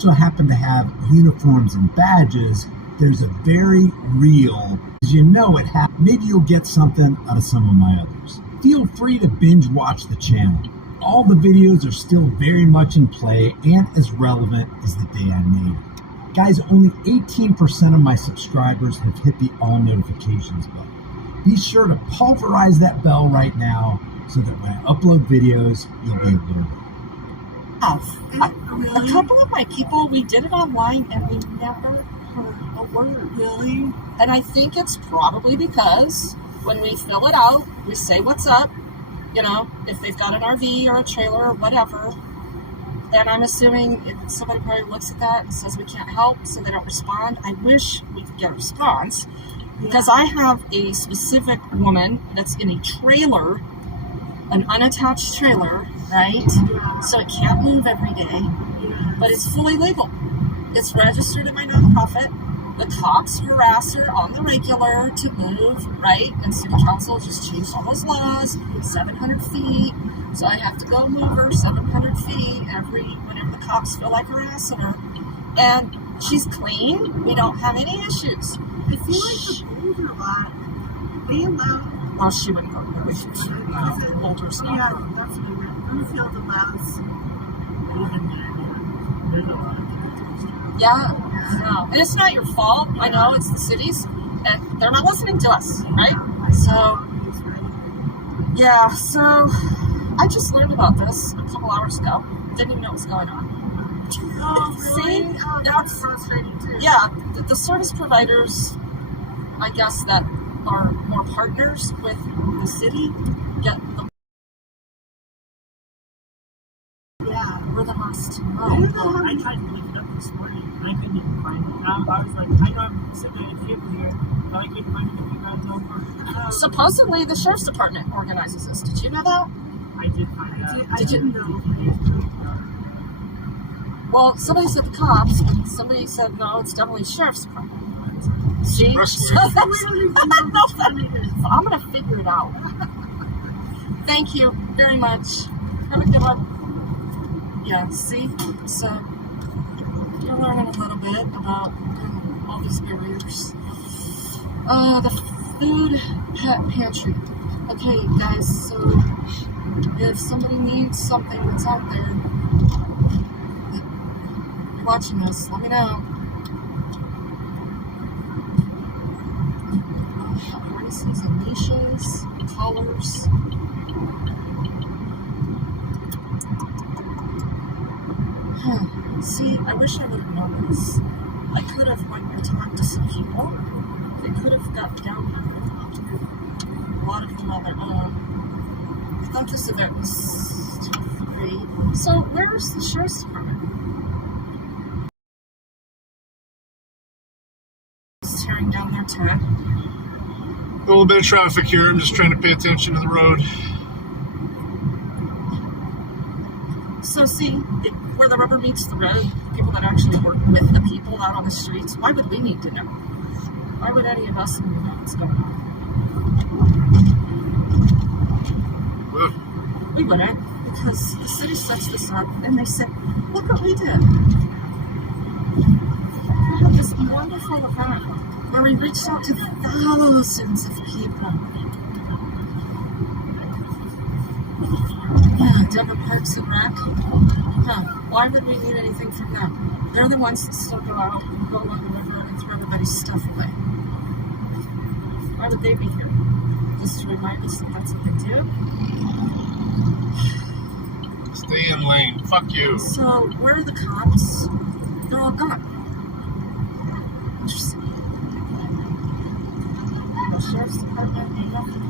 Also happen to have uniforms and badges. There's a very real, as you know it happens. Maybe you'll get something out of some of my others. Feel free to binge watch the channel. All the videos are still very much in play and as relevant as the day I made it. Guys, only 18% of my subscribers have hit the all notifications button. Be sure to pulverize that bell right now so that when I upload videos, you'll be alerted. A couple of my people, we did it online and we never heard a word. Really? And I think it's probably because when we fill it out, we say what's up, you know, if they've got an RV or a trailer or whatever. And I'm assuming somebody probably looks at that and says we can't help, so they don't respond. I wish we could get a response, because I have a specific woman that's in a trailer, an unattached trailer, right? So it can't move every day, but it's fully legal. It's registered at my nonprofit. The cops harass her on the regular to move, right? And city council just changed all those laws, 700 feet. So I have to go move her 700 feet whenever the cops feel like harassing her. And she's clean. We don't have any issues. I feel like the Boulder lot, they allow... Well, she wouldn't go really. Boulder's not her. Yeah, that's what I read. Bluefield allows... Yeah, no. And it's not your fault. I know, it's the cities. And they're not listening to us, right? So, yeah, so... I just learned about this a couple hours ago. Didn't even know what was going on. Oh, really? See? Oh, that's frustrating too. Yeah, the service providers, I guess, that are more partners with the city get the... Yeah. We're the last to know. I tried to look it up this morning, and I couldn't even find it. I was like, I know I'm sitting at a table here, but I couldn't find it if you guys over. Supposedly, the sheriff's department organizes this. Did you know that? I did find out. Did you? Know. Well, somebody said the cops, and somebody said, no, it's definitely sheriff's department. See? I'm going to figure it out. Thank you very much. Have a good one. Yeah, see? So, you're learning a little bit about all these barriers. The food pet pantry. Okay, guys, so if somebody needs something that's out there, you're watching this, let me know. Harnesses and leashes, collars. See, I wish I would have known this. I could have went and talked to some people. They could have got down here. A lot of them on their own. I thought this event was 3. So where's the sheriff's department? Just tearing down their tent. A little bit of traffic here. I'm just trying to pay attention to the road. So see, where the rubber meets the road, people that actually work with the people out on the streets, why would we need to know? Why would any of us need to know what's going on? We wouldn't, because the city sets this up and they said, look what we did. We had this wonderful event where we reached out to thousands of people. Yeah, Denver Parks and Rec. Why would we need anything from them? They're the ones that still go out and go along the river and throw everybody's stuff away. Why would they be here? Just to remind us that that's what they do? Stay in lane. Fuck you. So, where are the cops? They're all gone. Interesting. The sheriff's department, nothing.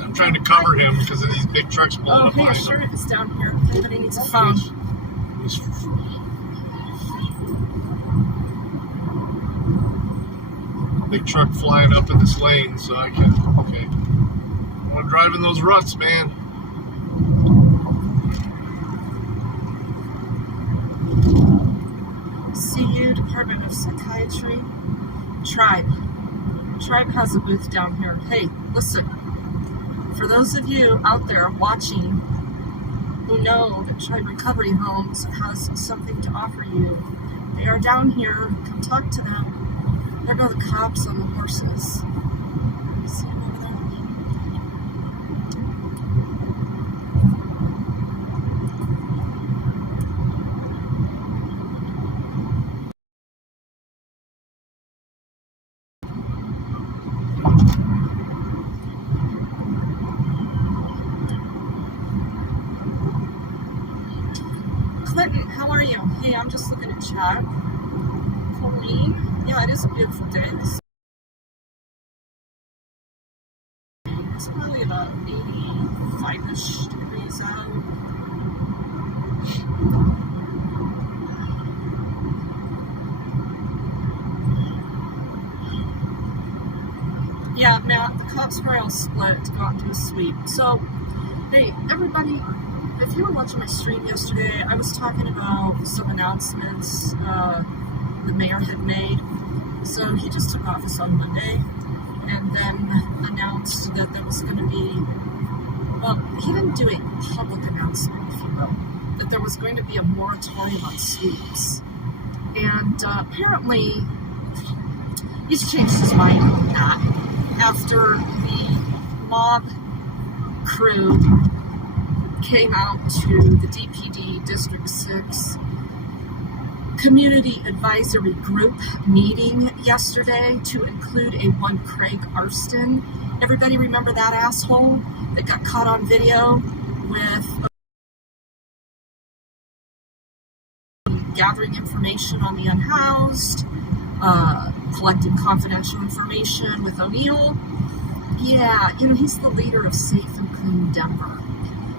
I'm trying to cover him because of these big trucks pulling up hey, behind sure, him. it's down here. Everybody needs a phone. Big truck flying up in this lane, so I can. Okay. I'm driving those ruts, man. CU, Department of Psychiatry, Tribe. Tribe has a booth down here. Hey, listen. For those of you out there watching who know that Tribe Recovery Homes has something to offer you, they are down here. Come talk to them. There go the cops on the horses. See them over there? Clinton, how are you? Hey, I'm just looking at chat. Pauline. Yeah, it is a beautiful day. It's probably about 85-ish degrees out. Yeah, Matt, the cops were all split to go out and do a sweep. So, hey, everybody, if you were watching my stream yesterday, I was talking about some announcements the mayor had made. So he just took office on Monday and then announced that there was going to be, well, he didn't do a public announcement, if you will, that there was going to be a moratorium on sweeps. And apparently, he's changed his mind on that after the mob crew came out to the DPD District 6 Community Advisory Group meeting yesterday to include a one Craig Arston. Everybody remember that asshole that got caught on video with gathering information on the unhoused, collecting confidential information with O'Neill? Yeah, you know, he's the leader of Safe and Clean Denver.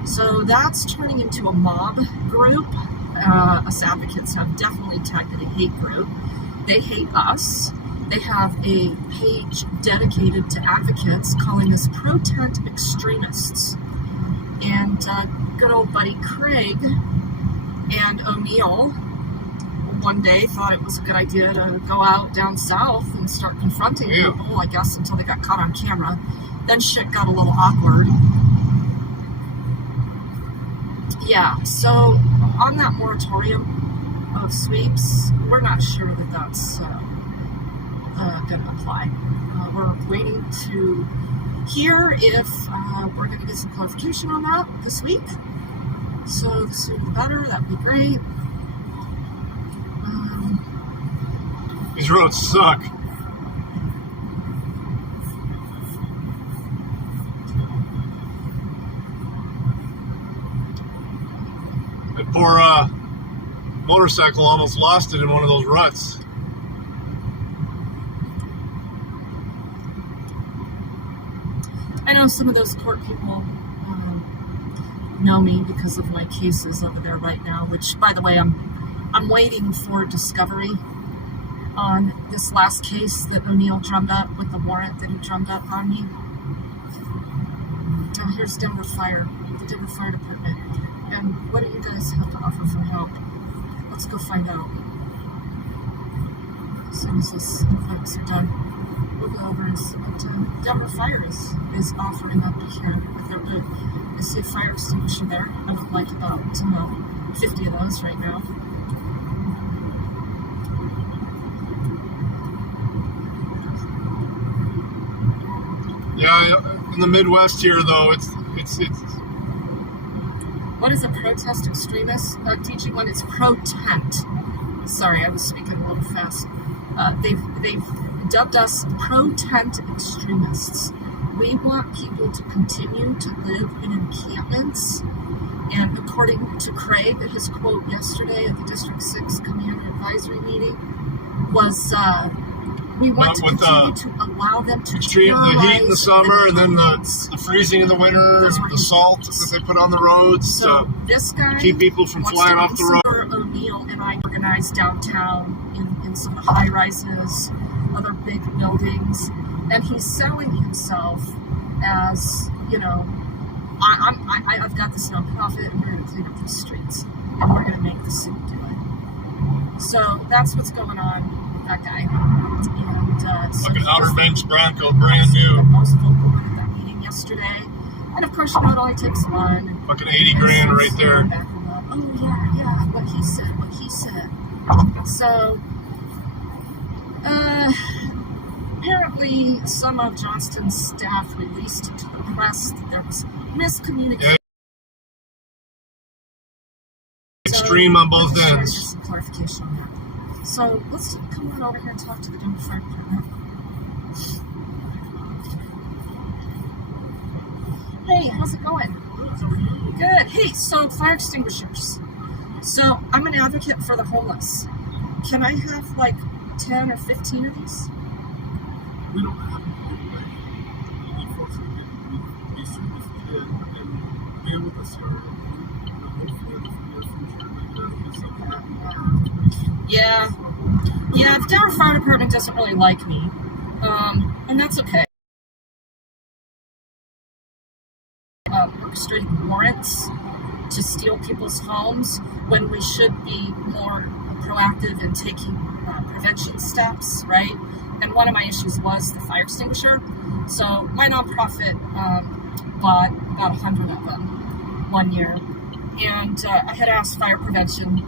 So that's turning into a mob group. Us advocates have definitely tagged it a hate group. They hate us. They have a page dedicated to advocates calling us pro-tent extremists. And good old buddy Craig and O'Neill one day thought it was a good idea to go out down south and start confronting people, I guess, until they got caught on camera. Then shit got a little awkward. Yeah, so on that moratorium of sweeps, we're not sure that that's going to apply. We're waiting to hear if we're going to get some clarification on that this week. So the sooner the better, that would be great. These roads suck. That poor motorcycle almost lost it in one of those ruts. I know some of those court people know me because of my cases over there right now, which, by the way, I'm waiting for discovery on this last case that O'Neill drummed up with the warrant that he drummed up on me. Now here's Denver Fire, the Denver Fire Department. And what do you guys have to offer for help? Let's go find out. As soon as these folks are done, we'll go over and see what Denver Fire is offering up here. I see a fire extinguisher there. I would like about 50 of those right now. Yeah, in the Midwest here, though, it's. What is a protest extremist? DG1 is pro-tent. Sorry, I was speaking a little fast. They've dubbed us pro-tent extremists. We want people to continue to live in encampments. And according to Craig, his quote yesterday at the District 6 Community Advisory meeting was, we want to continue to allow them to the heat in the summer and then the freezing in the winter, the salt that they put on the roads so this guy to keep people from flying off the road. O'Neill and I organized downtown in some of the high rises, other big buildings, and he's selling himself as, you know, I've got this nonprofit and we're going to clean up the streets and we're going to make the city do it. So that's what's going on with that guy. And like an Outer Banks Bronco, brand new. The most vocal one at that meeting yesterday. And of course, you know, it only takes one. Fucking 80 grand right there. Oh, yeah, what he said. So, apparently some of Johnston's staff released to the press that there was miscommunication. Yeah. Extreme on both ends. Some clarification on that. So let's come on over here and talk to the Denver Fire Department. Hey, how's it going? Good. Hey, so fire extinguishers. So I'm an advocate for the homeless. Can I have like 10 or 15 of these? We don't have to go away. Unfortunately, we certainly did. And being with us here, hopefully in the near future, maybe there'll be something that we Yeah. Yeah, the Denver Fire Department doesn't really like me. And that's okay. Orchestrating warrants to steal people's homes when we should be more proactive in taking prevention steps, right? And one of my issues was the fire extinguisher. So my nonprofit bought about 100 of them one year. And I had asked fire prevention,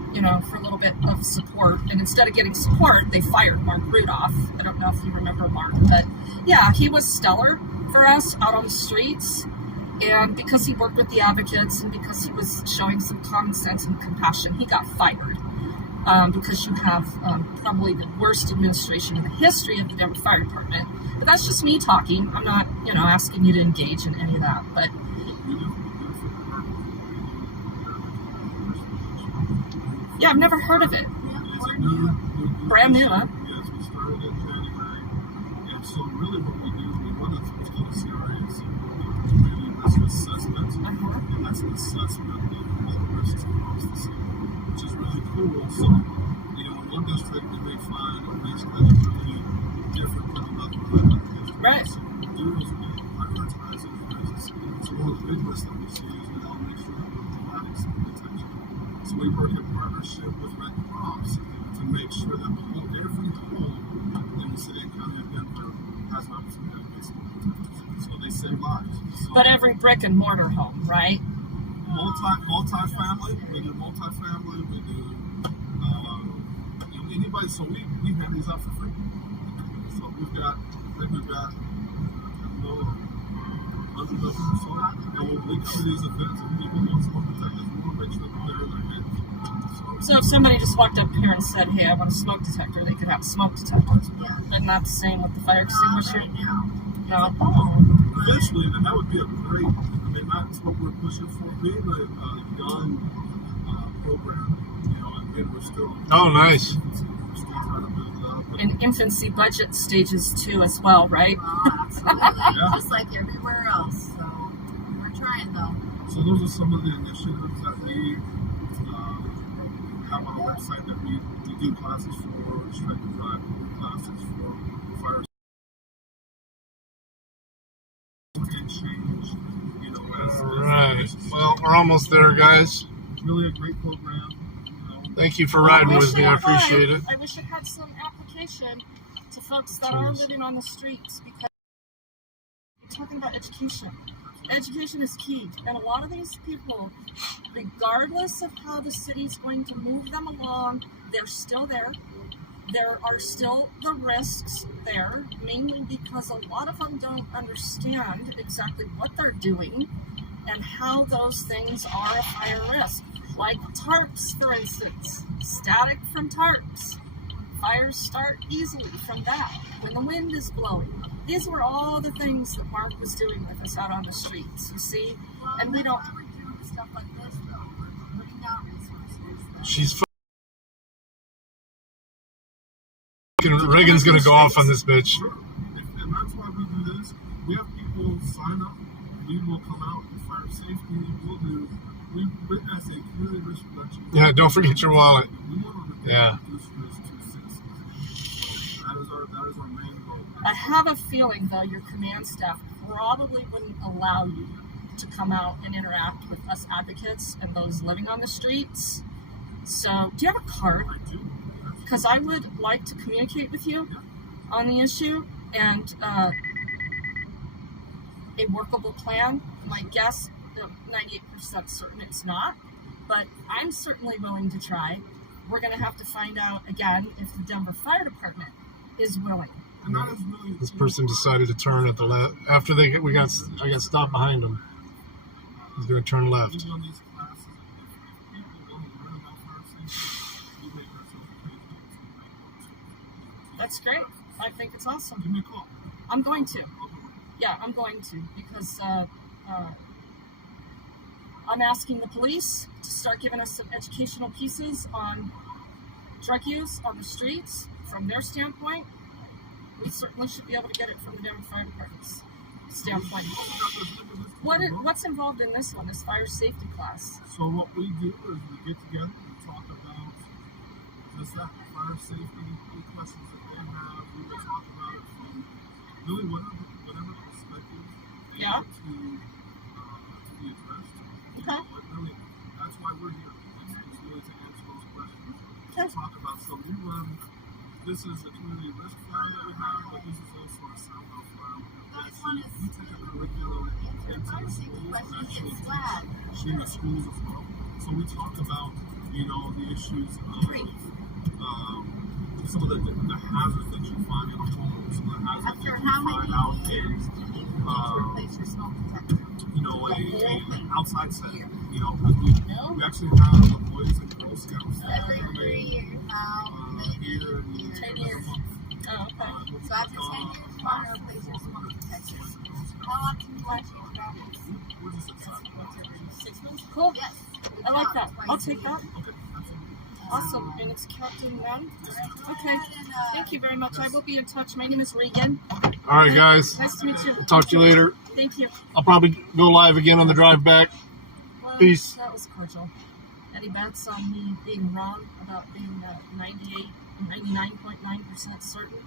for a little bit of support. And instead of getting support, they fired Mark Rudolph. I don't know if you remember Mark, but yeah, he was stellar for us out on the streets. And because he worked with the advocates and because he was showing some common sense and compassion, he got fired. Because you have probably the worst administration in the history of the Denver Fire Department. But that's just me talking. I'm not, asking you to engage in any of that. But yeah, I've never heard of it. Brand new, huh? Yes, we started in January. And so really what we do, we run what's called a CRAs, Community Risk Assessment. And that's an assessment of all the risks across the city, which is really cool. So, in one district you may find a risk that is really different than another district. Right. So what we do is we prioritize those risks. So one of the big risks that we see is we want to make sure that we're providing some protection. So we work in partnership with Red Cross to make sure that every home in the city and county of Denver has an opportunity to get some protection. So they save lives. So But every brick and mortar home, right? Multi-family. We do multi-family. We do anybody. So we hand these out for free. So we've got 100 of them or so. And when we come to these events and people want smoke detectors, we want to make sure that they're in their hands. So if somebody just walked up here and said, hey, I want a smoke detector, they could have a smoke detector. But not the same with the fire extinguisher? No. Eventually, then that would be a great, that's what we're pushing for. Being a young program, and we're still... Oh, nice. We're still trying to build it up. In infancy budget stages too as well, right? Just like everywhere else. So we're trying though. So those are some of the initiatives that we have on our website that we do classes for, strength and drive classes for fire and change. All right. Well, we're almost there, guys. Really a great program. Thank you for riding with me. I appreciate it. I wish it had some application to folks that are living on the streets because we're talking about education. Education is key. And a lot of these people, regardless of how the city's going to move them along, they're still there. There are still the risks there, mainly because a lot of them don't understand exactly what they're doing and how those things are a fire risk. Like tarps, for instance. Static from tarps. Fires start easily from that when the wind is blowing. These were all the things that Mark was doing with us out on the streets, you see? And we don't... Stuff like this though. We're putting out resources. She's Reagan's gonna go off on this bitch. Sure. And that's why we do this. We have people sign up. We will come out and fire safety. We as a community risk reduction. Yeah, don't forget your wallet. We want to Yeah. reduce risk to citizens. That is our main goal. I have a feeling, though, your command staff probably wouldn't allow you to come out and interact with us advocates and those living on the streets. So, do you have a card? I do. Because I would like to communicate with you on the issue and a workable plan. My guess, 98% certain it's not, but I'm certainly willing to try. We're going to have to find out again if the Denver Fire Department is willing. This person decided to turn at the left after I got stopped behind him. He's going to turn left. That's great. I think it's awesome. Give me a call. I'm going to. Yeah, I'm going to because I'm asking the police to start giving us some educational pieces on drug use on the streets, from their standpoint, we certainly should be able to get it from the Denver Fire Department's standpoint. What's involved in this one, this fire safety class? So what we do is we get together and talk about just that fire safety, any questions that they have. We will talk about it from really whatever perspective they want to be addressed. Okay. But really, that's why we're here. It's really to answer those questions. Talk about, so we run, this is a community risk file that we have, but this is also a sound out file. We take a curriculum into the schools and actually teach in the schools as well. So we talk about, the issues of some of the hazards that you find in a home, some of the hazards that you find out in an outside setting. Because we actually have employees and Girl Scouts Every year. here in 10 years. Oh, okay. So after 10 years, fire replace your smoke detectors. How often do you want to change batteries? 6 months? Cool. Yes. I like that. I'll take that. Awesome. And it's Captain Ron? Okay. Thank you very much. I will be in touch. My name is Regan. All right, guys. Nice to meet you. Talk to you later. Thank you. I'll probably go live again on the drive back. Well, Peace. That was cordial. Any bets on me being wrong about being 99.9% certain?